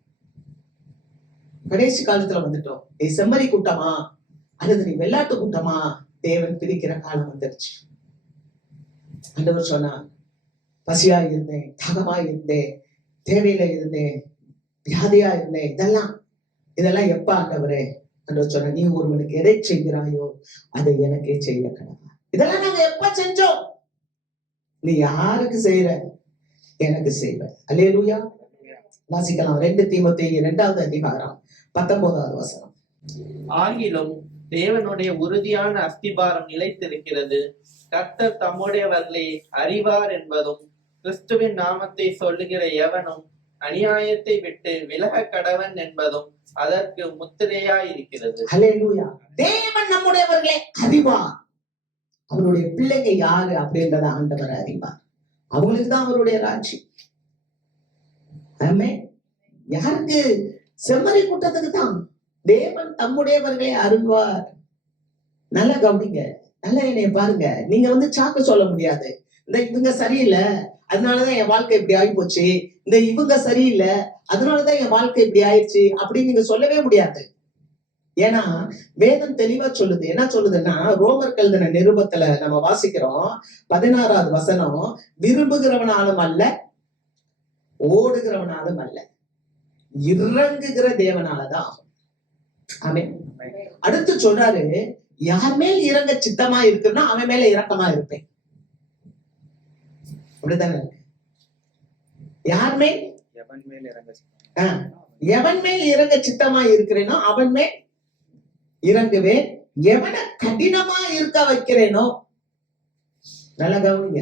நீ செம்மறி கூட்டமா அல்லது நீ வெள்ளாட்டு கூட்டமா, தேவன் பிரிக்கிற காலம் வந்துருச்சு. ஆண்டவர் சொன்னார், பசியா இருந்தேன், தாகமா இருந்தேன், தேவையில இருந்தேன், வியாதியா இருந்தேன், இதெல்லாம் எப்ப ஆண்டவரே? ஆண்டவர் சொன்ன, நீ ஒருவனுக்கு எதை செய்கிறாயோ அதை எனக்கே செய்ய கடவுள். இதெல்லாம் நாங்க எப்ப செஞ்சோம்? நீ யாருக்கு செய்யற? எனக்கு செய்வ. அல்லேலூயா. வாசிக்கலாம் 2 தீமோத்தேயு 2வது அதிகாரம் 19வது வசனம். ஆகிலும் தேவனுடைய உறுதியான அஸ்திபாரம் நிலைத்திருக்கிறது, கர்த்தர் தம்முடையவர்களை அறிவார் என்பதும், கிறிஸ்துவின் நாமத்தை சொல்லுகிற எவனும் அநியாயத்தை விட்டு விலக கடவன் என்பதும் அதற்கு முத்திரையாயிருக்கிறது. அல்லேலூயா. தேவன் நம்முடையவர்களை அறிவார். அவருடைய பிள்ளைங்க யாரு அப்படின்றத ஆண்டவர் அறிவார். அவங்களுக்கு தான் அவருடைய ராட்சியம். யாருக்கு? செம்மறி கூட்டத்துக்கு தான். தேவன் தம்முடையவர்களை அறிவார். நல்லா கவனிங்க, நல்லா என்னைய பாருங்க. நீங்க சாக்கு சொல்ல முடியாது. இவங்க சரியில்லை அதனாலதான் என் வாழ்க்கை இப்படி ஆகி போச்சு, இவங்க சரியில்லை அதனாலதான் என் வாழ்க்கை இப்படி ஆயிடுச்சு அப்படின்னு நீங்க சொல்லவே முடியாது. ஏன்னா வேதம் தெளிவா சொல்லுது. என்ன சொல்லுதுன்னா, ரோமர் எழுதின நிருபத்துல நம்ம வாசிக்கிறோம் 16வது வசனம், விரும்புகிறவனாலும் அல்ல, ஓடுகிறவனாலும் அல்ல, இறங்குகிற தேவனாலதான் ஆகும். ஆமென். அடுத்து சொல்றாரு, யார் மேல் இறங்க சித்தமா இருக்குன்னா அவன் மேல இரக்கமா இருப்பேன். அப்படித்தானே? யார் மேல் எவன் மேல் இறங்க சித்தமா இருக்கிறேனோ அவன் மேல் இறங்குவேன், எவனை கடினமா இருக்க வைக்கிறேனோ. நல்ல கவனிங்க,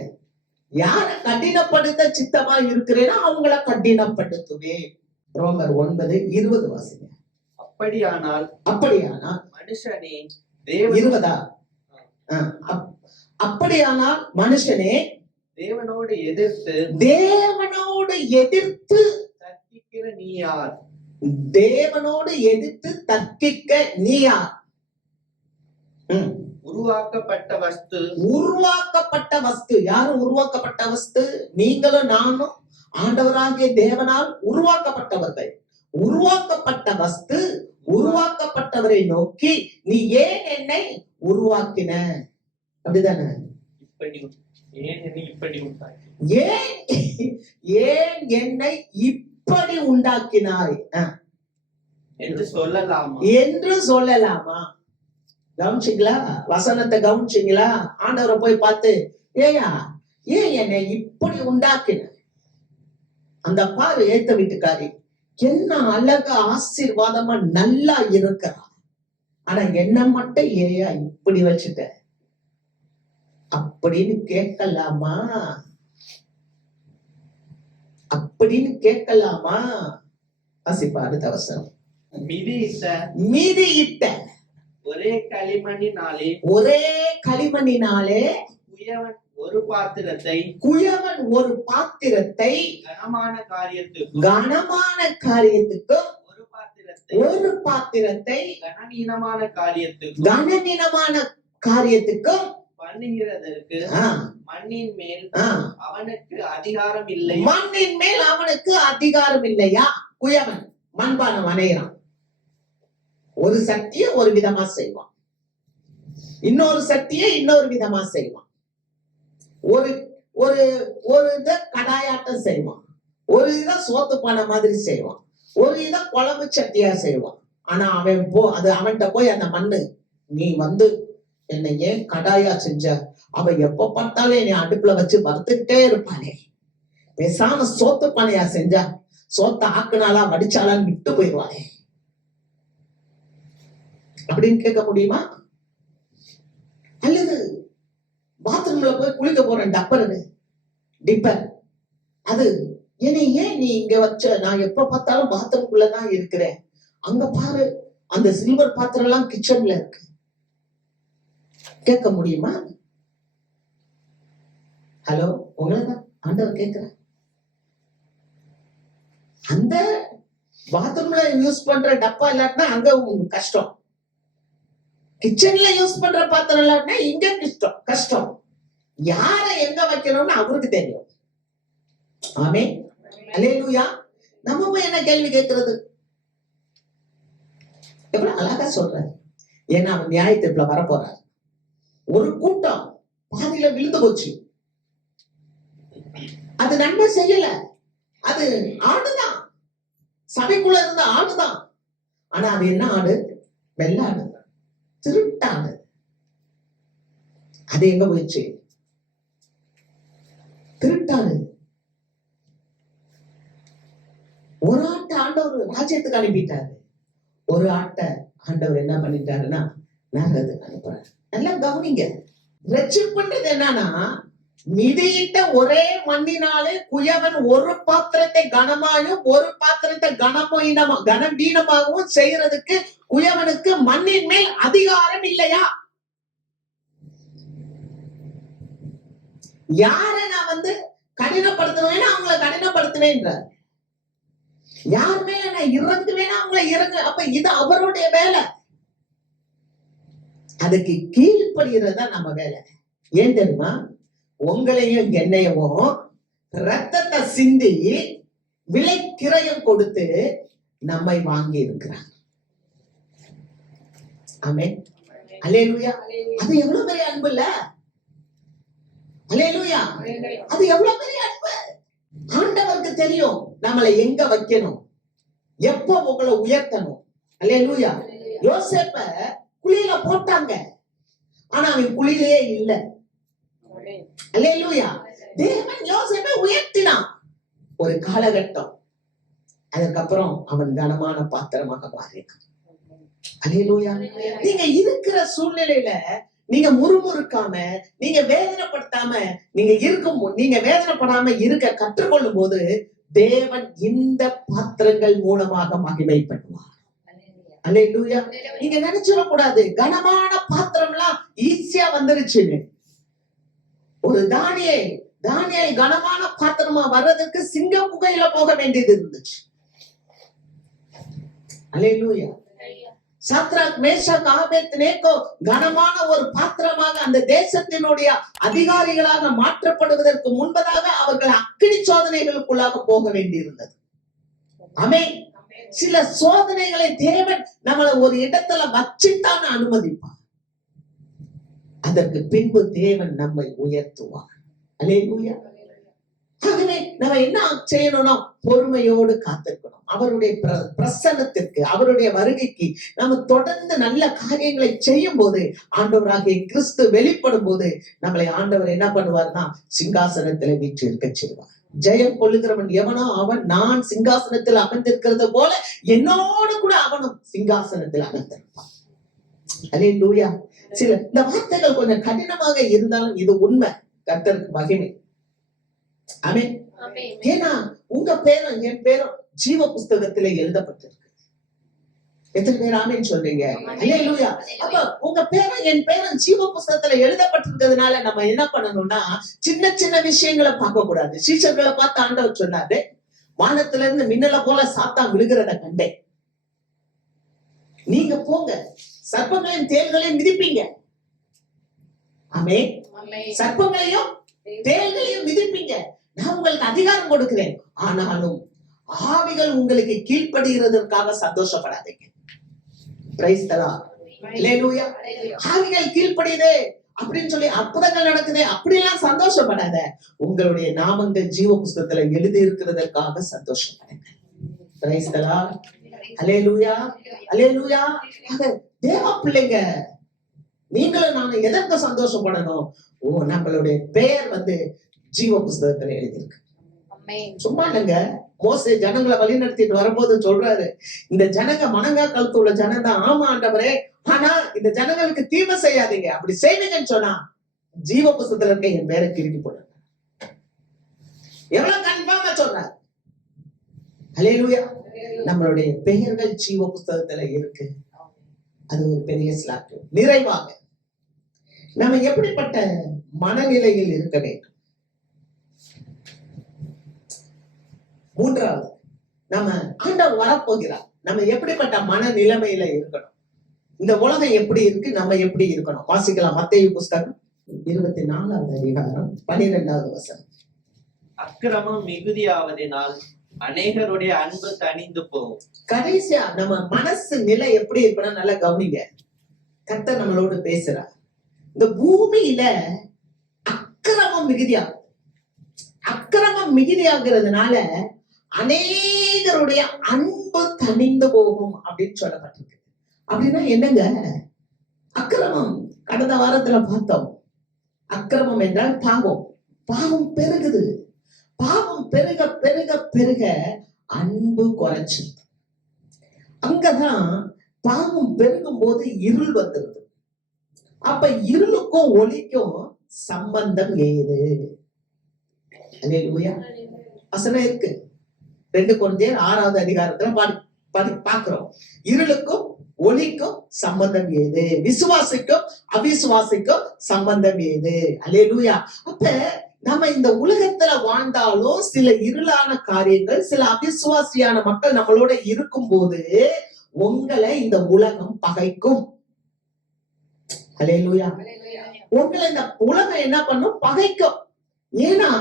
யார கடினப்படுத்த சித்தமா இருக்கிறேனோ அவங்கள கடினப்படுத்துவேன். ரோமர் 9:20 வாசிங்க. அப்படியானால் மனுஷனே 20 அப்படியானால் மனுஷனே தேவனோடு எதிர்த்து தர்க்கிக்கிற நீ யார்? தேவனோடு எதிர்த்து தர்க்கிக்க நீ யார்? உருவாக்கப்பட்ட வஸ்து. யாரும் உருவாக்கப்பட்ட வஸ்து? நீங்களும் நானும் ஆண்டவராகிய தேவனால் உருவாக்கப்பட்டவர்கள். உருவாக்கப்பட்ட வஸ்து உருவாக்கப்பட்டவரை நோக்கி, நீ ஏன் என்னை உருவாக்கின? அப்படிதானே? ஏன் என்னை இப்படி உண்டாக்கினாய் என்று சொல்லலாமா? கவனிச்சிங்களா? வசனத்தை கவனிச்சிங்களா? ஆண்டவரை போய் பார்த்து, ஏன் என்னை இப்படி உண்டாக்கின? அந்த பாரு, ஏத்த வீட்டுக்காரி என்ன அழகா ஆசீர்வாதமா நல்லா இருக்கிறா, ஆனா என்ன மட்டும் ஏயா இப்படி வச்சுட்ட அப்படின்னு கேட்கலாமா? வாசிப்பா அடுத்த அவசரம். மிதியிட்ட ஒரே களிமண்ணினாலே குயவன் ஒரு பாத்திரத்தை கனமான காரியத்துக்கும் ஒரு பாத்திரத்தை கனவீனமான காரியத்துக்கும் பண்ணுகிறதற்கு மண்ணின் மேல் அவனுக்கு அதிகாரம் இல்லையா? குயவன் மண்பானம் அணைகிறான். ஒரு சக்தியை ஒரு விதமா செய்வான், இன்னொரு சக்தியை இன்னொரு விதமா செய்வான். ஒரு இத கடாயாட்டம் செய்வான், ஒரு இத சோத்து பானை மாதிரி செய்வான், ஒரு இத குழம்பு சட்டியா செய்வான். ஆனா அவன்கிட்ட போய் அந்த மண்ணு, நீ என்னை ஏன் கடாயா செஞ்ச? அவ எப்ப பார்த்தாலும் என்னை அடுப்புல வச்சு வறுத்துக்கிட்டே இருப்பானே, பேசாம சோத்து பானையா செஞ்சா, சோத்த ஆக்குனாலா வடிச்சாலான்னு விட்டு போயிடுவானே அப்படின்னு கேட்க முடியுமா? அல்லது பாத்ரூம்ல போய் குளிக்க போறேன் டப்பருன்னு, டிப்பர். அது என்னை ஏன் நீ இங்க வச்ச? நான் எப்ப பார்த்தாலும் பாத்ரூம்குள்ளதான் இருக்கிறேன். அங்க பாரு, அந்த சில்வர் பாத்திரம் எல்லாம் கிச்சன்ல இருக்கு. கேட்க முடியுமா? ஹலோ, உங்களதான் ஆண்டவர் கேட்கிற. அந்த பாத்ரூம்ல யூஸ் பண்ற டப்பா இல்லாட்டினா அங்க உங்களுக்கு கஷ்டம். கிச்சன்ல யூஸ் பண்ற பாத்திரம் இல்லாட்டினா இங்க கஷ்டம். யார எங்க வைக்கணும்னு அவருக்கு தெரியும். ஆமே, அல்லேலூயா. நம்ம போய் என்ன கேள்வி கேட்கிறது? எவ்வளவு அழகா சொல்றாரு. ஏன்னா அவன் நியாய தீர்ப்புல வரப்போறாரு. ஒரு கூட்டம் பாதியில விழுந்து போச்சு. அது நன்மை செய்யல. அது ஆடுதான், சபைக்குள்ள இருந்த ஆடுதான். ஆனா அது என்ன ஆடு? வெள்ளாடு, திருட்டாடு. அது எங்க போயிடுச்சு? திருட்டாடு. ஒரு ஆட்டை ஆண்டவர் ராஜ்யத்துக்கு அனுப்பிட்டாரு. ஒரு ஆட்டை ஆண்டவர் என்ன பண்ணிட்டாருன்னா நரகத்துக்கு அனுப்புறாரு. நல்லா கவனிங்க. ரட்சிப்புன்றது என்னன்னா, மிதியிட்ட ஒரே மண்ணினாலே குயவன் ஒரு பாத்திரத்தை கனமாயும் ஒரு பாத்திரத்தை கனவீனமாகவும் செய்யறதுக்கு குயவனுக்கு மண்ணின் மேல் அதிகாரம் இல்லையா? யார நான் கடினப்படுத்துவேன்னா அவங்கள கடினப்படுத்துவேன்ற, யார் மேல நான் இறங்குவேனா அவங்கள இறங்கு. அப்ப இது அவருடைய வேலை. அதுக்கு கீழ்ப்படுகிறதா நம்ம வேலை. ஏன் தெரியுமா? உங்களையும் என்னையவும் ரத்தத்தை சிந்தி விலை கிரயம் கொடுத்து நம்மை வாங்கி இருக்கிறார். ஆமென், அல்லேலூயா. அது எவ்வளவு பெரிய அன்பு இல்ல? அல்லேலூயா. அது எவ்வளவு பெரிய அன்பு. ஆண்டவருக்கு தெரியும் நம்மளை எங்க வைக்கணும், எப்போ உங்களை உயர்த்தணும். அல்லேலூயா. யோசேப்ப குழியில போட்டாங்க, ஆனா அவன் குழியிலே இல்லை. அல்லேலூயா. தேவன் யோசேப்பை உயர்த்தினான் ஒரு காலகட்டம். அதுக்கப்புறம் அவன் கனமான பாத்திரமாக மாறினான். அல்லேலூயா. நீங்க இருக்கிற சூழ்நிலையில நீங்க முறுமுறுக்காம, நீங்க வேதனைப்படுத்தாம, நீங்க வேதனைப்படாம இருக்க கற்றுக்கொள்ளும் போது தேவன் இந்த பாத்திரங்கள் மூலமாக மகிமைப்படுவார். அல்லேலூயா. நீங்க நினைச்சிடக்கூடாது கனமான பாத்திரம்லாம் ஈஸியா வந்துருச்சுன்னு. ஒரு தானியேல் கனமான பாத்திரமா வர்றதுக்கு சிங்க குகையில போக வேண்டியது இருந்துச்சு. அல்லேலூயா. சாத்ராக், மேஷாக், ஆபேத்நேகோ கனமான ஒரு பாத்திரமாக அந்த தேசத்தினுடைய அதிகாரிகளாக மாற்றப்படுவதற்கு முன்பதாக அவர்கள் அக்கினி சோதனைகளுக்குள்ளாக போக வேண்டியிருந்தது. ஆமென். சில சோதனைகளை தேவன் நம்மளை ஒரு இடத்துல வச்சுத்தான் அனுமதிப்பார். அதற்கு பின்பு தேவன் நம்மை உயர்த்துவார். அல்லேலூயா. ஆகவே நம்ம என்ன செய்யணும்னா பொறுமையோடு காத்திருக்கணும். அவருடைய பிரசன்னத்திற்கு, அவருடைய வருகைக்கு நம்ம தொடர்ந்து நல்ல காரியங்களை செய்யும் போது, ஆண்டவராகிய கிறிஸ்து வெளிப்படும் போது நம்மளை ஆண்டவர் என்ன பண்ணுவார்னா சிங்காசனத்துல வீற்றிருக்க செய்வார். ஜெயம் கொள்ளுகிறவன் எவனோ அவன் நான் சிங்காசனத்தில் அமர்ந்திருக்கிறது போல என்னோடு கூட அவனும் சிங்காசனத்தில் அமர்ந்திருப்பான். அல்லேலூயா. சில இந்த வார்த்தைகள் கொஞ்சம் கடினமாக இருந்தாலும் இது உண்மை. கர்த்தருக்கு மகிமை. ஆமென். ஏன்னா உங்க பேரும் என் பேரும் ஜீவ புஸ்தகத்திலே எழுதப்பட்டிருக்கு. எத்தனை பேர் ஆமென் சொல்றீங்க? அல்லேலூயா. அப்ப உங்க பேரும் என் பேரும் ஜீவ புஸ்தகத்துல எழுதப்பட்டிருக்கிறதுனால நம்ம என்ன பண்ணணும்னா சின்ன சின்ன விஷயங்களை பார்க்க கூடாது. சீஷர்களை பார்த்து ஆண்டவர் சொன்னாரு, வானத்துல இருந்து மின்னல போல சாத்தான் விழுகிறத கண்டேன். நீங்க போங்க, சர்ப்பங்களையும் தேள்களையும் மிதிப்பீங்க. ஆமென். சர்ப்பங்களையும் தேள்களையும் மிதிப்பீங்க. நான் உங்களுக்கு அதிகாரம் கொடுக்கிறேன். ஆனாலும் ஆவிகள் உங்களுக்கு கீழ்ப்படுகிறதற்காக சந்தோஷப்படாதீங்க. Price the lord. அல்லேலூயா. ஆவிகள் கீழ்ப்படியுதே அப்படின்னு சொல்லி அற்புதங்கள் நடக்குது அப்படியெல்லாம் சந்தோஷப்படாத. உங்களுடைய நாமங்கள் ஜீவ புஸ்தகத்துல எழுதி இருக்கிறதற்காக சந்தோஷப்படுங்க. Price the lord. அல்லேலூயா. அல்லேலூயா. தேவ பிள்ளைங்க நீங்களும் நானும் எதற்கு சந்தோஷப்படணும்? நம்மளுடைய பெயர் ஜீவ புஸ்தகத்துல எழுதியிருக்கு. சும்மா இல்லைங்க. மோசே ஜனங்களை வழி நடத்திட்டு வரும்போது சொல்றாரு, இந்த ஜனங்க மனங்கா கழுத்து உள்ள ஜனம் தான். ஆமா ஆண்டவரே, ஆனா இந்த ஜனங்களுக்கு தீமை செய்யாதீங்க. அப்படி செய்வீங்கன்னு சொன்னா ஜீவ புஸ்தகத்துல இருக்க என் பேரை கிறுக்கி போடுங்க. எவ்வளவு கன்ஃபார்மா சொல்றாரு. ஹல்லேலூயா. நம்மளுடைய பெயர்கள் ஜீவ புஸ்தகத்துல இருக்கு. அது ஒரு பெரிய ஸ்லாக்கு. நிறைவாக நம்ம எப்படிப்பட்ட மனநிலையில் இருக்க வேண்டும்? மூன்றாவது, நம்ம ஆண்டவர் வரப்போகிறார், நம்ம எப்படிப்பட்ட மனநிலைமையில இருக்கணும்? இந்த உலகம் எப்படி இருக்கு, நம்ம எப்படி இருக்கணும்? வாசிக்கலாம். மத்தேயு புஸ்தகம் 24வது அதிகாரம் 12வது வசனம். அக்கிரமம் மிகுதியாவதினால் அநேகருடைய அன்பு தணிந்து போகும். கடைசியா நம்ம மனசு நிலை எப்படி இருக்கணும் நல்லா கவனிங்க. கர்த்தர் நம்மளோடு பேசுறார். இந்த பூமியில அக்கிரமம் மிகுதியாகும். அக்கிரமம் மிகுதியாகிறதுனால அநேகருடைய அன்பு தணிந்து போகும் அப்படின்னு சொல்லப்பட்டிருக்கு. அப்படின்னா என்னங்க அக்கிரமம்? கடந்த வாரத்துல பார்த்தோம். அக்கிரமம் என்றால் பாவம். பாவம் பெருகுது. பாவம் பெருக பெருக பெருக அன்பு குறைச்சு. அங்கதான் பாவம் பெருகும் போது இருள் வந்துருது. அப்ப இருளுக்கும் ஒளிக்கும் சம்பந்தம் ஏது? அல்லேலூயா. வசனம் இருக்கு. 2 கொரிந்தியர் 6வது அதிகாரத்துல பாக்குறோம். இருளுக்கும் ஒளிக்கும் சம்பந்தம் ஏது? விசுவாசிக்கும் அவிசுவாசிக்கும் சம்பந்தம் ஏது? அல்லேலூயா. அப்ப நம்ம இந்த உலகத்துல வாழ்ந்தாலும் சில இருளான காரியங்கள், சில அவிசுவாசியான மக்கள் நம்மளோட இருக்கும் போது உங்களை இந்த உலகம் பகைக்கும். அல்லேலூயா. உங்களை இந்த உலகம் என்ன பண்ணும்? பகைக்கும். ஏன்னா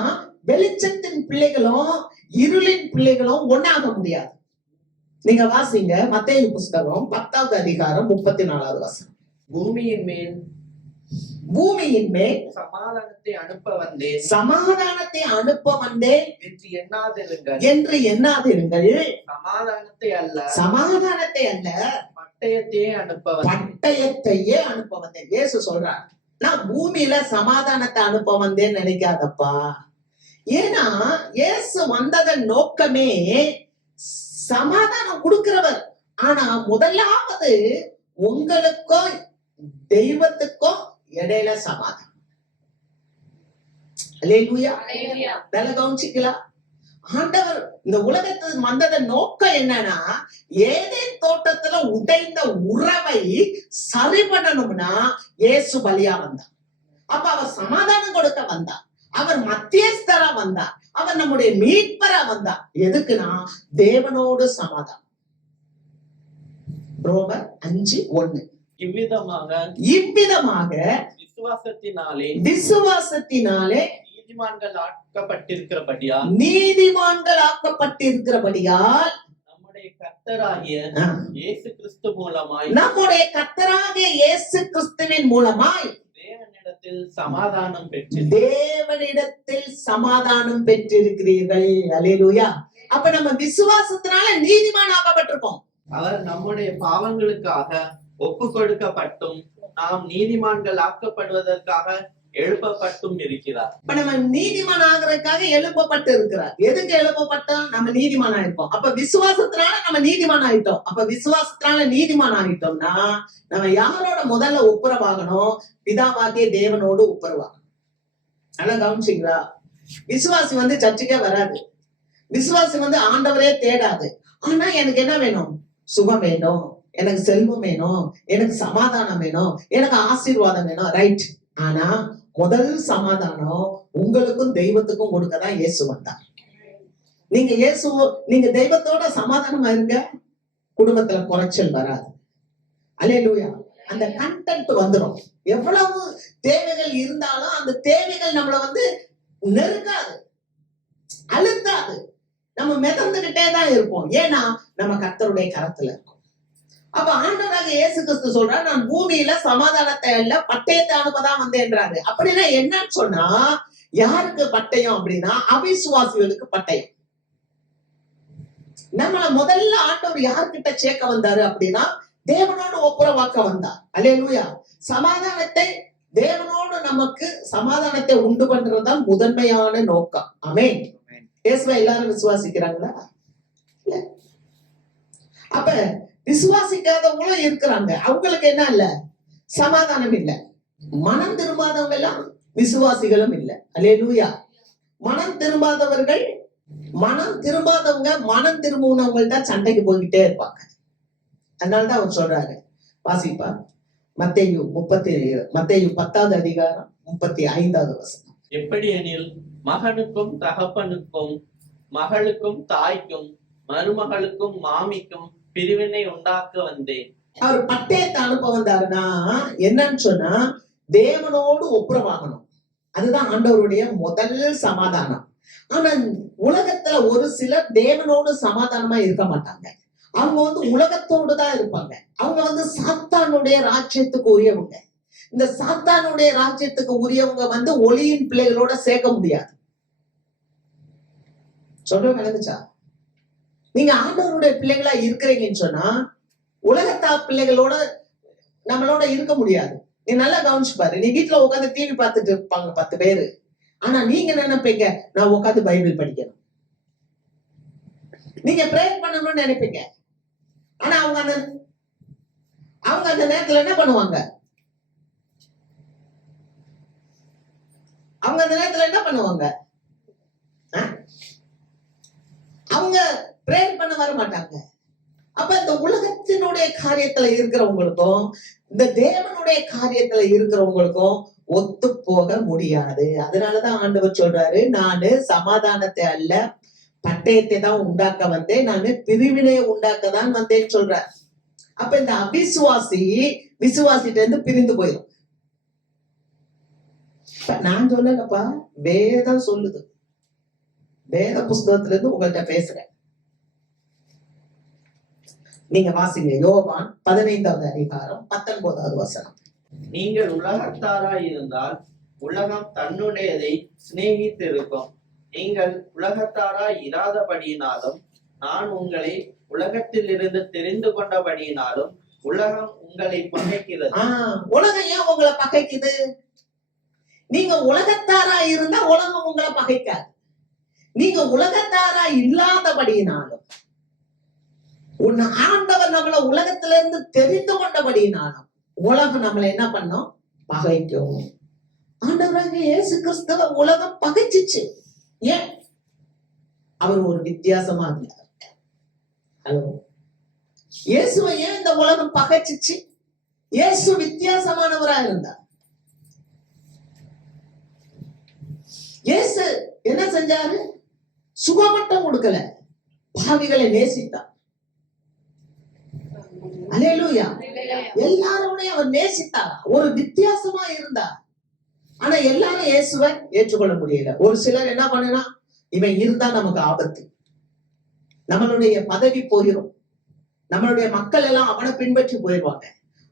வெளிச்சத்தின் பிள்ளைகளும் இருளின் பிள்ளைகளும் ஒண்ணாக முடியாது. நீங்க வாசிங்க மத்தேயு புஸ்தகம் 10வது அதிகாரம் 34வது வசனம். பூமியின் மேல் சமாதானத்தை அனுப்ப வந்தேன் என்று எண்ணாதிருங்கள். சமாதானத்தை அல்ல பட்டயத்தையே அனுப்ப வந்தேன். இயேசு சொல்றார், நான் பூமியில சமாதானத்தை அனுப்ப வந்தேன்னு நினைக்காதப்பா. ஏன்னா இயேசு வந்ததன் நோக்கமே சமாதானம் கொடுக்கிறவர். ஆனா முதலாவது உங்களுக்கும் தெய்வத்துக்கும் இடையில சமாதானம். அல்லேலூயா. நல்லா கவனிச்சுக்கலாம். ஆண்டவர் இந்த உலகத்துக்கு வந்ததன் நோக்கம் என்னன்னா, ஏதேன் தோட்டத்துல உடைந்த உறவை சரி பண்ணணும்னா இயேசு பலியா வந்தார். அப்ப அவர் சமாதானம் கொடுக்க வந்தார். அவர் மத்தியஸ்தரா வந்தார். அவர் நம்முடைய மீட்பரா வந்தார். எதுக்குன்னா தேவனோடு சமாதானம். ரோமர் 5:1. இவ்விதமாக விசுவாசத்தினாலே நீதிமான்கள் ஆக்கப்பட்டிருக்கிறபடியால் நம்முடைய கர்த்தராகிய இயேசு கிறிஸ்துவின் மூலமாய் தேவனிடத்தில் சமாதானம் பெற்றிருக்கிறீர்கள். அல்லேலூயா. அப்ப நம்ம விசுவாசத்தினால நீதிமான் ஆக்கப்பட்டிருக்கோம். அவர் நம்முடைய பாவங்களுக்காக ஒப்பு கொடுக்கப்பட்டும் நாம் நீதிமான்கள் ஆக்கப்படுவதற்காக எழுப்பப்பட்டும் இருக்கிறார். இப்ப நம்ம நீதிமான் ஆகிறதுக்காக எழுப்பப்பட்டு இருக்கிறார். எதுக்கு எழுப்பப்பட்டோம்? நம்ம நீதிமான் ஆயிட்டோம். அப்ப விசுவாசத்தினால நம்ம நீதிமான் ஆயிட்டோம். அப்ப விசுவாசத்தினால நீதிமான் ஆயிட்டோம்னா நம்ம யாரோட முதல்ல ஒப்புரவாகணும்? பிதாவாகிய தேவனோடு ஒப்புரவாகணும். ஆனா கவனிச்சிங்களா? விசுவாசி சர்ச்சுக்கே வராது. விசுவாசி ஆண்டவரே தேடாது. ஆனா எனக்கு என்ன வேணும்? சுகம் வேணும், எனக்கு செல்வம் வேணும், எனக்கு சமாதானம் வேணும், எனக்கு ஆசீர்வாதம் வேணும். ரைட். ஆனா முதல் சமாதானம் உங்களுக்கும் தெய்வத்துக்கும் கொடுக்கதான் இயேசு வந்தார். நீங்க தெய்வத்தோட சமாதானமா இருங்க, குடும்பத்துல குறைச்சல் வராது. அல்லேலூயா. அந்த கண்டென்ட் வந்துடும். எவ்வளவு தேவைகள் இருந்தாலும் அந்த தேவைகள் நம்மள நெருக்காது, அழுத்தாது. நம்ம மிதந்துகிட்டே தான் இருப்போம். ஏன்னா நம்ம கர்த்தருடைய கரத்துல இருக்கோம். அப்ப ஆண்டவராக இயேசு கிறிஸ்து சொல்றாரு, நான் பூமியில சமாதானத்தை அல்ல பட்டயத்தை அனுப்பதான் வந்தேன்றாரு. அப்படின்னா என்னன்னு சொன்னா, யாருக்கு பட்டயம் அப்படின்னா அவிசுவாசிகளுக்கு பட்டயம். நம்மள முதல்ல ஆண்டவர் யார்கிட்ட சேர்க்க வந்தாரு அப்படின்னா தேவனோடு ஒப்புரவாக்க வந்தார். அல்லேலூயா. சமாதானத்தை தேவனோடு நமக்கு சமாதானத்தை உண்டு பண்றதுதான் முதன்மையான நோக்கம். ஆமென். இயேசுவை எல்லாரும் விசுவாசிக்கிறாங்களா? அப்ப விசுவாசிக்காதவங்களும் இருக்கிறாங்க. அவங்களுக்கு என்ன இல்ல? சமாதானம் இல்ல. மனம் திரும்பாதவங்க எல்லாம் விசுவாசிகளும் இல்ல. அல்லேலூயா. மனம் திரும்பாதவங்க மனம் திரும்பினவங்கள்ட்ட சண்டைக்கு போய்கிட்டே இருப்பாங்க. அதனாலதான் அவர் சொல்றாரு, வாசிப்பா மத்தேயு 10வது அதிகாரம் 35வது வசனம். எப்படி எனில் மகனுக்கும் தகப்பனுக்கும் மகளுக்கும் தாய்க்கும் மருமகளுக்கும் மாமிக்கும் பிரிவினை உண்டாக்க வந்தேன். அவர் பட்டயத்தை அனுப்ப வந்தாருன்னா என்னன்னு சொன்னா தேவனோடு ஒப்புரவாகணும். அதுதான் ஆண்டவருடைய முதல் சமாதானம். ஆனா உலகத்துல ஒரு சிலர் தேவனோடு சமாதானமா இருக்க மாட்டாங்க. அவங்க உலகத்தோடு தான் இருப்பாங்க. அவங்க சாத்தானுடைய ராஜ்யத்துக்கு உரியவங்க. இந்த சாத்தானுடைய ராஜ்யத்துக்கு உரியவங்க ஒளியின் பிள்ளைகளோட சேர்க்க முடியாது. சொல்ற விளங்குச்சா? நீங்க ஆண்டவருடைய பிள்ளைகளா இருக்கிறீங்கன்னு சொன்னா உலகத்தா பிள்ளைகளோட நம்மளோட இருக்க முடியாது. நீ நல்லா கவனிச்சு பாரு. நீ வீட்டுல உட்காந்து டிவி பார்த்துட்டு இருப்பாங்க 10 பேரு. ஆனா நீங்க நினைப்பீங்க நான் உட்காந்து பைபிள் படிக்கணும், நீங்க பிரேயர் பண்ணணும்னு நினைப்பீங்க. ஆனா அவங்க அந்த நேரத்துல என்ன பண்ணுவாங்க? அவங்க அந்த நேரத்துல என்ன பண்ணுவாங்க? அவங்க பிரேயர் பண்ண வர மாட்டாங்க. அப்ப இந்த உலகத்தினுடைய காரியத்துல இருக்கிறவங்களுக்கும் இந்த தேவனுடைய காரியத்துல இருக்கிறவங்களுக்கும் ஒத்து போக முடியாது. அதனாலதான் ஆண்டவர் சொல்றாரு, நானு சமாதானத்தை அல்ல பட்டயத்தை தான் உண்டாக்க வந்தேன், நானு பிரிவினையை உண்டாக்க தான் வந்தேன்னு சொல்றார். அப்ப இந்த அவிசுவாசி விசுவாசிட்ட இருந்து பிரிந்து போயிடும். நான் சொல்லலப்பா, வேதம் சொல்லுது. வேத புஸ்தகத்துல இருந்து உங்கள்கிட்ட பேசுறேன். நீங்க வாசிங்க, யோவான் 15வது அதிகாரம் 19வது வசனம். நீங்கள் உலகத்தாராய் இருந்தால் உலகம் தன்னுடையதை சிநேகித்திருக்கும். நீங்கள் உலகத்தாராய் இராதபடியினாலும் நான் உங்களை உலகத்தில் இருந்து தெரிந்து கொண்டபடியினாலும் உலகம் உங்களை பகைக்கிறது. உலகம் ஏன் உங்களை பகைக்குது? நீங்க உலகத்தாரா இருந்தா உலகம் உங்களை பகைக்காது. நீங்க உலகத்தாரா இல்லாதபடியினாலும் உன்னை ஆண்டவர் நம்மளை உலகத்துல இருந்து தெரிந்து கொண்டபடியினாலும் உலகம் நம்மளை என்ன பண்ணோம்? பகைக்கும். ஆண்டவராக இயேசு கிறிஸ்துவ உலகம் பகைச்சிச்சு. ஏன்? அவர் ஒரு வித்தியாசமா இருந்தார். ஹலோ, இயேசுவை ஏன் இந்த உலகம் பகைச்சிச்சு? இயேசு வித்தியாசமானவரா இருந்தார். இயேசு என்ன செஞ்சாரு? சுகமட்டம் கொடுக்கல, பாவிகளை நேசித்தார். அல்லேலூயா. எல்லாரோடையும் அவர் நேசித்தார். ஒரு வித்தியாசமா இருந்தார். ஆனா எல்லாரும் இயேசுவை ஏற்றுக்கொள்ள முடியல. ஒரு சிலர் என்ன பண்ணா, இவன் இருந்தா நமக்கு ஆபத்து, நம்மளுடைய பதவி போயிடும், நம்மளுடைய மக்கள் எல்லாம் அவனை பின்பற்றி போயிடுவாங்க,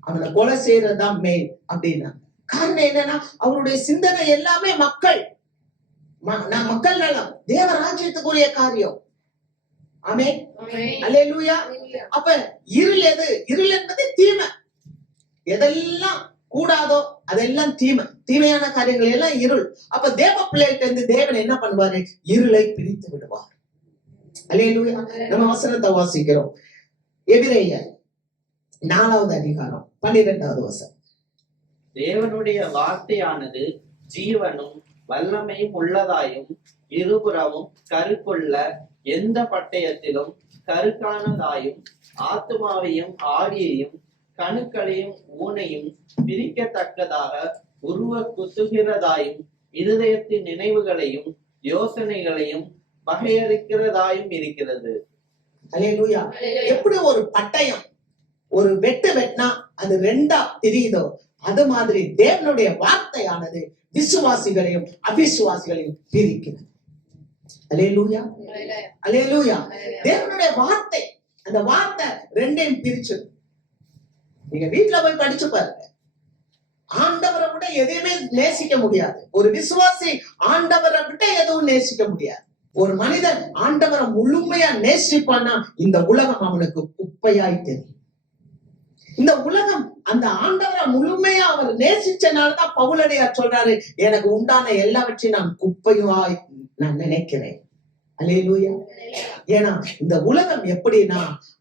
அவனை கொலை செய்யறதுதான் மேல் அப்படின்னா. காரணம் என்னன்னா அவருடைய சிந்தனை எல்லாமே மக்கள் நலம், தேவராஜ்யத்துக்குரிய காரியம். ஆமென், அல்லேலூயா. அப்ப இருள் எது? இருள் என்பது தீமை. எதெல்லாம் கூடாதோ அதெல்லாம் தீமை, தீமையான காரியங்கள் எல்லாம் இருள். அப்ப தேவ பிள்ளைகிட்ட இருந்து தேவன் என்ன பண்ணுவாரு? இருளை பிரித்து விடுவார். அல்லேலூயா. நம்ம வசனத்தை வாசிக்கிறோம். எபிரேயர் 4வது அதிகாரம் 12வது வசனம். தேவனுடைய வார்த்தையானது ஜீவனும் வல்லமையும் உள்ளதாயும் இருபுறமும் கருக்குள்ள எந்த பட்டயத்திலும் கருக்கானதாயும் ஆத்துமாவையும் ஆவியையும் கணுக்களையும் ஊனையும் பிரிக்கத்தக்கதாக உருவ குத்துகிறதாயும் இருதயத்தின் நினைவுகளையும் யோசனைகளையும் வகையறுக்கிறதாயும் இருக்கிறது. அல்லேலூயா. எப்படி ஒரு பட்டயம் ஒரு வெட்டினா அது 2ஆ பிரியுதோ, அது மாதிரி தேவனுடைய வார்த்தையானது விசுவாசிகளையும் அவிசுவாசிகளையும் பிரிக்கிறது. அல்லேலூயா, அல்லேலூயா. தேவனுடைய வார்த்தை, அந்த வார்த்தை 2ஐயும் பிரிச்சு. நீங்க வீட்டுல போய் படிச்சு பாருங்க. ஆண்டவரை விட எதையுமே நேசிக்க முடியாது. ஒரு விசுவாசி ஆண்டவரை விட எதுவும் நேசிக்க முடியாது. ஒரு மனிதன் ஆண்டவரை முழுமையா நேசிப்பான்னா இந்த உலகம் அவனுக்கு குப்பையாய் தெரியும். இந்த உலகம் அந்த ஆண்டவரை முழுமையா அவர் நேசிச்சனால்தான் பவுலடியார் சொல்றாரு, எனக்கு உண்டான எல்லாவற்றையும் நான் குப்பையாய் நான் நினைக்கிறேன். அல்லேலூயா. ஏன்னா இந்த உலகம் எப்படின்னா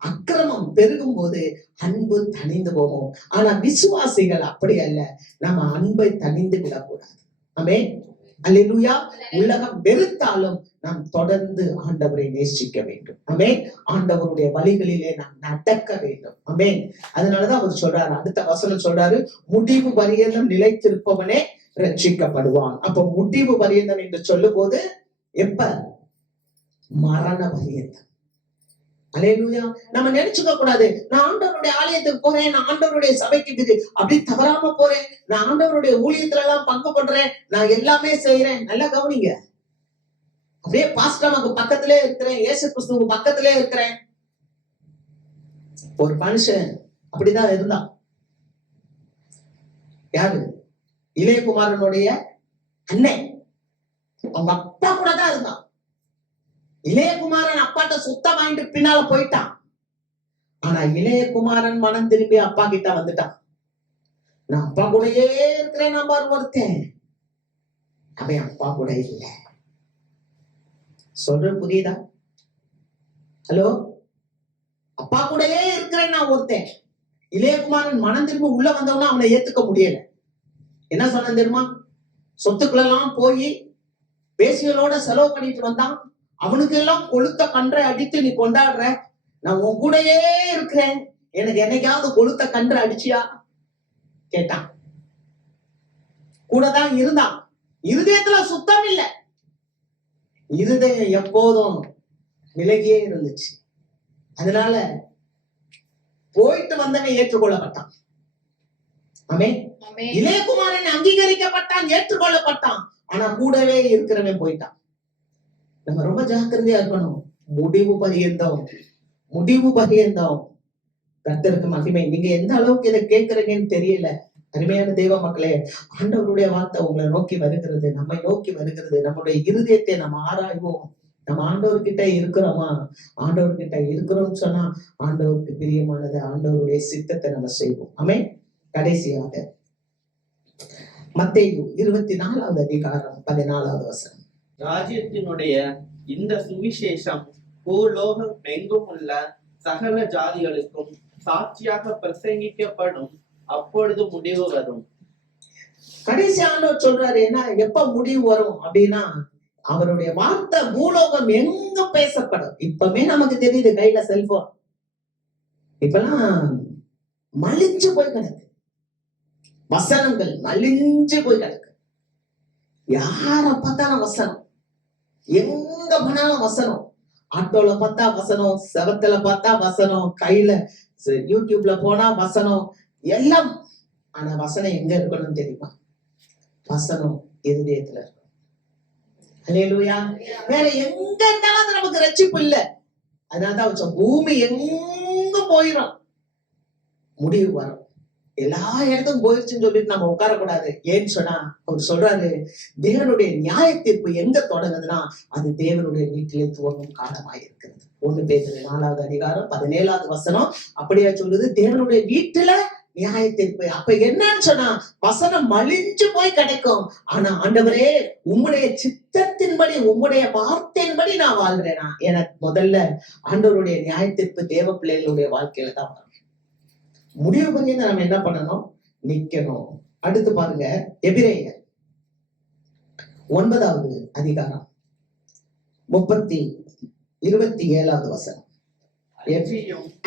அக்கிரமம் பெருகும் போது அன்பு தணிந்து போகும். ஆனா விசுவாசிகள் அப்படி அல்ல, நம்ம அன்பை தணிந்து விடக்கூடாது. ஆமென். அல்லேலூயா. உலகம் வெறுத்தாலும் நாம் தொடர்ந்து ஆண்டவரை நேசிக்க வேண்டும். ஆமென். ஆண்டவருடைய வழிகளிலே நாம் நடக்க வேண்டும். ஆமென். அதனாலதான் அவர் சொல்றாரு, அடுத்த வசனம் சொல்றாரு, முடிவு பரியந்தம் நிலைத்திருப்பவனே ரட்சிக்கப்படுவான். அப்ப முடிவு பரியந்தம் என்று சொல்லும் போது எப்ப? மரண பரியந்தம். அல்லேலூயா. நம்ம நினைச்சுக்க கூடாது, நான் ஆண்டவருடைய ஆலயத்துக்கு போறேன், நான் ஆண்டவருடைய சபைக்கு அப்படி தவறாம போறேன், நான் ஆண்டவருடைய ஊழியத்துல எல்லாம் பங்கு பண்றேன், நான் எல்லாமே செய்யறேன். நல்லா கவனிங்க. அப்படியே பாஸ்டருக்கு பக்கத்திலே இருக்கிறேன், இயேசு கிறிஸ்துவுக்கு பக்கத்திலே இருக்கிறேன். ஒரு மனுஷன் அப்படிதான் இருந்தான். யாரு? இளையகுமாரனுடைய அண்ணன். அவங்க அப்பா கூட தான் இருந்தான். இளையகுமாரன் அப்பாட்ட சுத்தம் வாங்கிட்டு பின்னால போயிட்டான். ஆனா இளையகுமாரன் மனம் திரும்பி அப்பா கிட்ட வந்துட்டான். நான் அப்பா கூடயே இருக்கிறேன், நான் பாரு ஒருத்தன். அவன் அப்பா கூட இல்ல. சொல்ற புரியுதா? ஹலோ, அப்பா கூடயே இருக்கிறேன் நான் ஒருத்தன். இளையகுமாரன் மனம் திரும்பி உள்ள வந்தவனா அவனை ஏத்துக்க முடியல. என்ன சொன்ன தெரியுமா? சொத்துக்களெல்லாம் போய் பேசிகளோட செலவு பண்ணிட்டு வந்தான். அவனுக்கு எல்லாம் கொளுத்த கன்றை அடித்து நீ கொண்டாடுற, நான் உன் கூடயே இருக்கிறேன், எனக்கு என்னைக்காவது கொளுத்த கன்றை அடிச்சியா கேட்டான். கூட தான் இருந்தான். இருதயத்துல சுத்தம் இல்ல. இருதயம் எப்போதும் விலகியே இருந்துச்சு. அதனால போயிட்டு வந்தவன் ஏற்றுக்கொள்ளப்பட்டான். ஆமென். இளையகுமாரன் அங்கீகரிக்கப்பட்டான், ஏற்றுக்கொள்ளப்பட்டான். ஆனா கூடவே இருக்கிறவன் போயிட்டான். நம்ம ரொம்ப ஜாக்கிரதையா இருக்கணும். முடிவு பரியந்தம் கர்த்தருக்கு மகிமை. நீங்க எந்த அளவுக்கு இதை கேட்கறீங்கன்னு தெரியல. அருமையான தேவ மக்களே, ஆண்டவருடைய வார்த்தை உங்களை நோக்கி வருகிறது, நம்மை நோக்கி வருகிறது. நம்முடைய இருதயத்தை நம்ம ஆராய்வோம். நம்ம ஆண்டவர்கிட்ட இருக்கிறோமா? ஆண்டவர்கிட்ட இருக்கிறோம்னு சொன்னா ஆண்டவருக்கு பிரியமானது, ஆண்டவருடைய சித்தத்தை நம்ம செய்வோம். ஆமென். கடைசியாக மத்தேயு 24வது அதிகாரம் 14வது வசனம். ராஜ்யத்தினுடைய இந்த சுவிசேஷம் பூலோகம் எங்கும் உள்ள சகல ஜாதிகளுக்கும் சாட்சியாக பிரசங்கிக்கப்படும், அப்பொழுது முடிவு வரும். கடைசி ஆண்டவர் சொல்றாரு, என்ன எப்ப முடிவு வரும் அப்படின்னா, அவருடைய வார்த்தை பூலோகம் எங்க பேசப்படும். இப்பமே நமக்கு தெரியுது, கையில செல்போன் இப்பெல்லாம் மலிஞ்சு போய் கிடக்கு, வசனங்கள் மலிஞ்சு போய் கிடக்கு. யார பார்த்தாலும் வசனம், எங்க போனாலும் வசனம். ஆட்டோல பார்த்தா வசனம், செவத்துல பார்த்தா வசனம், கையில யூடியூப்ல போனா வசனம், எல்லாம். ஆனா வசனம் எங்க இருக்கணும்னு தெரியுமா? வசனம் இருதயத்துல இருக்கும். அல்லேலூயா. வேற எங்க இருந்தாலும் நமக்கு ரட்சிப்பு இல்ல. அதனாலதான் பூமி எங்க போயிடும், முடிவு வரும். எல்லா இடத்துக்கும் போயிடுச்சுன்னு சொல்லிட்டு நம்ம உட்காரக்கூடாது. ஏன்னு சொன்னா அவர் சொல்றாரு, தேவனுடைய நியாய தீர்ப்பு எங்க தொடங்குதுன்னா அது தேவனுடைய வீட்டிலே துவங்கும் காலமாக இருக்கிறது. 1 பேதுரு 4வது அதிகாரம் 17வது வசனம் அப்படியே சொல்லுது, தேவனுடைய வீட்டுல நியாய தீர்ப்பு. அப்ப என்னன்னு சொன்னா வசனம் மலிஞ்சு போய் கிடைக்கும். ஆனா ஆண்டவரே, உம்முடைய சித்தத்தின்படி, உம்முடைய வார்த்தையின்படி நான் வாழ்றேனா, எனக்கு முதல்ல ஆண்டவருடைய நியாய தீர்ப்பு தேவ பிள்ளைகளுடைய வாழ்க்கையில தான் வரும். முடிவு பண்ணி நம்ம என்ன பண்ணணும்? நிக்கணும். அடுத்து பாருங்க, எபிரேயர் 9வது அதிகாரம் 27வது வசனம்.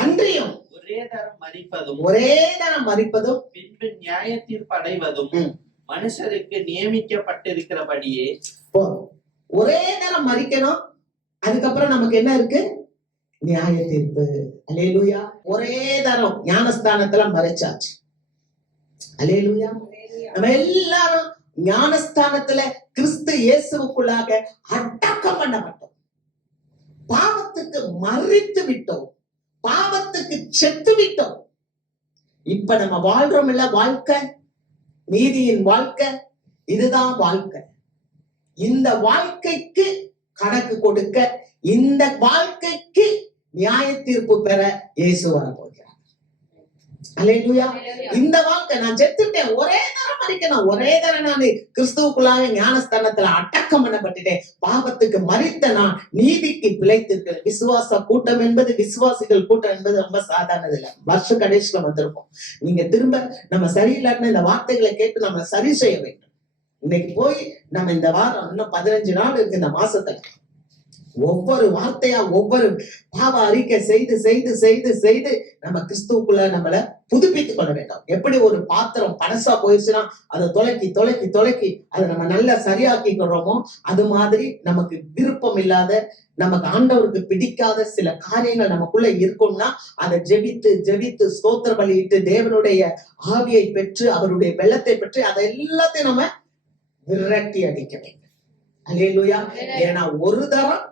அன்றியும் ஒரே தரம் மரிப்பதும் பின்பு நியாய தீர்ப்பு அடைவதும் மனுஷருக்கு நியமிக்கப்பட்டிருக்கிறபடியே. ஒரே தரம் மரிக்கணும், அதுக்கப்புறம் நமக்கு என்ன இருக்கு? நியாய தீர்ப்பு. அல்லேலூயா. ஒரே தரம் ஞானஸ்தானத்துல மறைச்சாச்சு. அல்லேலூயா. நம்ம எல்லாரும் ஞானஸ்தானத்துல கிறிஸ்து இயேசுவுக்குள்ளாக அடக்கம் பண்ணப்பட்டோம். பாவத்துக்கு மறித்து விட்டோம், பாவத்துக்கு செத்து விட்டோம். இப்ப நம்ம வாழ்றோம் இல்ல வாழ்க்கை, நீதியின் வாழ்க்கை. இதுதான் வாழ்க்கை. இந்த வாழ்க்கைக்கு கணக்கு கொடுக்க, இந்த வாழ்க்கைக்கு நியாய தீர்ப்பு பெற இயேசு வரப்போகிறார். அல்லேலூயா. இந்த வாழ்க்கை நான் செத்துட்டேன், ஒரே தரம் மரிக்கணும், ஒரே தரம் நான் கிறிஸ்துவுக்குள்ளாக ஞானஸ்தானத்துல அடக்கம் பண்ணப்பட்டுட்டேன். பாவத்துக்கு மரித்த நான் நீதிக்கு பிழைத்திருக்கிறேன். விசுவாச கூட்டம் என்பது, விசுவாசிகள் கூட்டம் என்பது ரொம்ப சாதாரணது இல்லை. வருஷ கடைசியில வந்திருக்கும். நீங்க திரும்ப நம்ம சரியில்லாட்டின இந்த வார்த்தைகளை கேட்டு நம்ம சரி செய்ய வேண்டும். இன்னைக்கு போய் நம்ம இந்த வாரம் இன்னும் 15 நாள் இருக்கு இந்த மாசத்துல, ஒவ்வொரு வார்த்தையா ஒவ்வொரு பாவ அறிக்கை செய்து செய்து செய்து செய்து நம்ம கிறிஸ்துவுக்குள்ள நம்மள புதுப்பித்துக் கொள்ள வேண்டும். எப்படி ஒரு பாத்திரம் பழசா போயிடுச்சுன்னா அதை தொலைக்கி தொலைக்கி தொலைக்கி அதை நம்ம நல்லா சரியாக்கி கொள்றோமோ, அது மாதிரி நமக்கு விருப்பம் இல்லாத, நமக்கு ஆண்டவருக்கு பிடிக்காத சில காரியங்கள் நமக்குள்ள இருக்கும்னா அதை ஜெபித்து ஜெபித்து ஸ்தோத்திர பலியிட்டு தேவனுடைய ஆவியை பெற்று அவருடைய வெள்ளத்தை பெற்று அதை எல்லாத்தையும் நம்ம விரட்டி அடிக்க வேண்டும். அல்லேலூயா. ஏன்னா ஒரு தரம்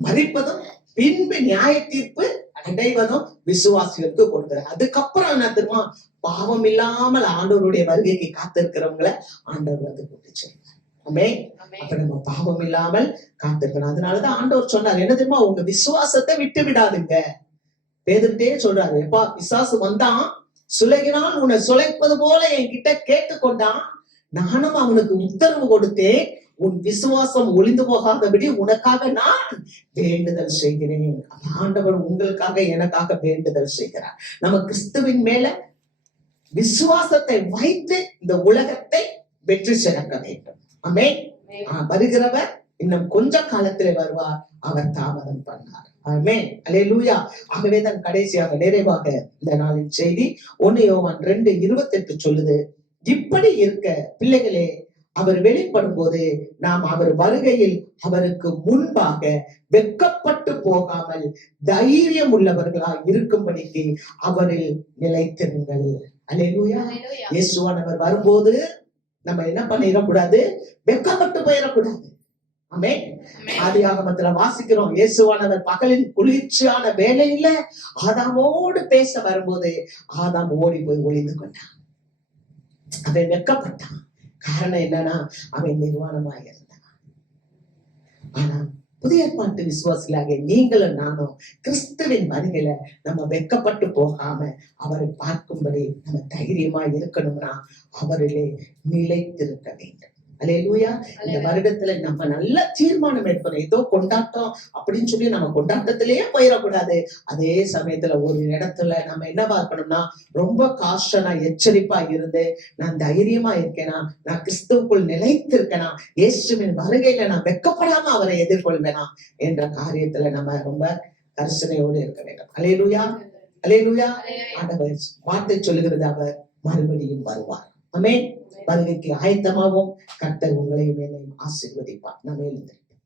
மறிப்பதும் பின்பு நியாய தீர்ப்பு அடைவதும் விசுவாசிகளுக்கு கொடுக்கிறார். அதுக்கப்புறம் என்ன தெரியுமா, பாவம் இல்லாமல் ஆண்டவருடைய வருகைக்கு காத்திருக்கிறவங்களை ஆண்டவர் வந்து கூட்டி செல்வார். அப்ப நம்ம பாவம் இல்லாமல் காத்திருக்கணும். அதனாலதான் ஆண்டவர் சொன்னார், என்ன தெரியுமா, உங்க விசுவாசத்தை விட்டு விடாதுங்க. பேதுட்டே சொல்றாரு, எப்பா பிசாசு வந்தான், சுலகினால் உன்னை சுலைப்பது போல என்கிட்ட கேட்டுக்கொண்டான், நானும் அவனுக்கு உத்தரவு கொடுத்தேன், உன் விசுவாசம் ஒளிந்து போகாதபடி உனக்காக நான் வேண்டுதல் செய்கிறேன். ஆண்டவர் உங்களுக்காக எனக்காக வேண்டுதல் செய்கிறார். நம்ம கிறிஸ்துவின் மேல விசுவாசத்தை வைத்து இந்த உலகத்தை வெற்றி சிறக்க வேண்டும். ஆமென். வருகிறவர் இன்னும் கொஞ்ச காலத்திலே வருவார், அவர் தாமதம் பண்ணார். ஆமென். அல்லேலூயா. ஆகவேதான் கடைசியாக நிறைவாக இந்த நாளின் செய்தி 1 யோவான் 2:28 சொல்லுது, இப்படி இருக்க பிள்ளைகளே, அவர் வெளிப்படும் போது நாம் அவர் வருகையில் அவருக்கு முன்பாக வெட்கப்பட்டு போகாமல் தைரியம் உள்ளவர்களாய் இருக்கும்படிக்கு அவரில் நிலைத்திருங்கள். அல்லேலூயா. இயேசுவானவர் வரும்போது நம்ம என்ன பண்ணிடக்கூடாது, வெட்கப்பட்டு போயிடக்கூடாது. ஆமென். ஆதியாகமத்துல வாசிக்கிறோம், இயேசுவானவர் பகலின் குளிர்ச்சியான வேளையில ஆதாமோடு பேச வரும்போது ஆதாம் ஓடி போய் ஒளிந்து கொண்டான். அவன் வெட்கப்பட்டான். காரணம் என்னன்னா, அவன் நிர்வாணமாக இருந்தான். ஆனா புதிய ஏற்பாட்டு விசுவாசிகளாக நீங்களும் நானும் கிறிஸ்துவின் வருகையில நம்ம வெட்கப்பட்டு போகாம அவரை பார்க்கும்படி நம்ம தைரியமா இருக்கணும்னா அவரிலே நிலைத்திருக்க வேண்டும். அல்லேலூயா. இந்த வருடத்துல நம்ம நல்ல தீர்மானம் எடுக்கணும். ஏதோ கொண்டாட்டம் அப்படின்னு சொல்லி நம்ம கொண்டாட்டத்திலேயே போயிடக்கூடாது. அதே சமயத்துல ஒரு இடத்துல நம்ம என்ன பார்க்கணும்னா, ரொம்ப காஷனா எச்சரிப்பா இருந்து, நான் தைரியமா இருக்கேனா, நான் கிறிஸ்துவுக்குள் நிலைத்திருக்கேனா, இயேசுவின் வருகையில நான் வெட்கப்படாம அவரை எதிர்கொள்வேனா என்ற காரியத்துல நம்ம ரொம்ப கரிசனையோடு இருக்க வேண்டும். அல்லேலூயா. அல்லேலூயா. ஆண்டவர் வார்த்தை சொல்லுகிறது, அவர் மறுபடியும் வருவார். ஆமென். வருகைக்கு ஆயத்தமாகவும் கர்த்தர் உங்களையும் என்னையும் ஆசீர்வதிப்பார். நம்ம எழுந்திருப்போம்.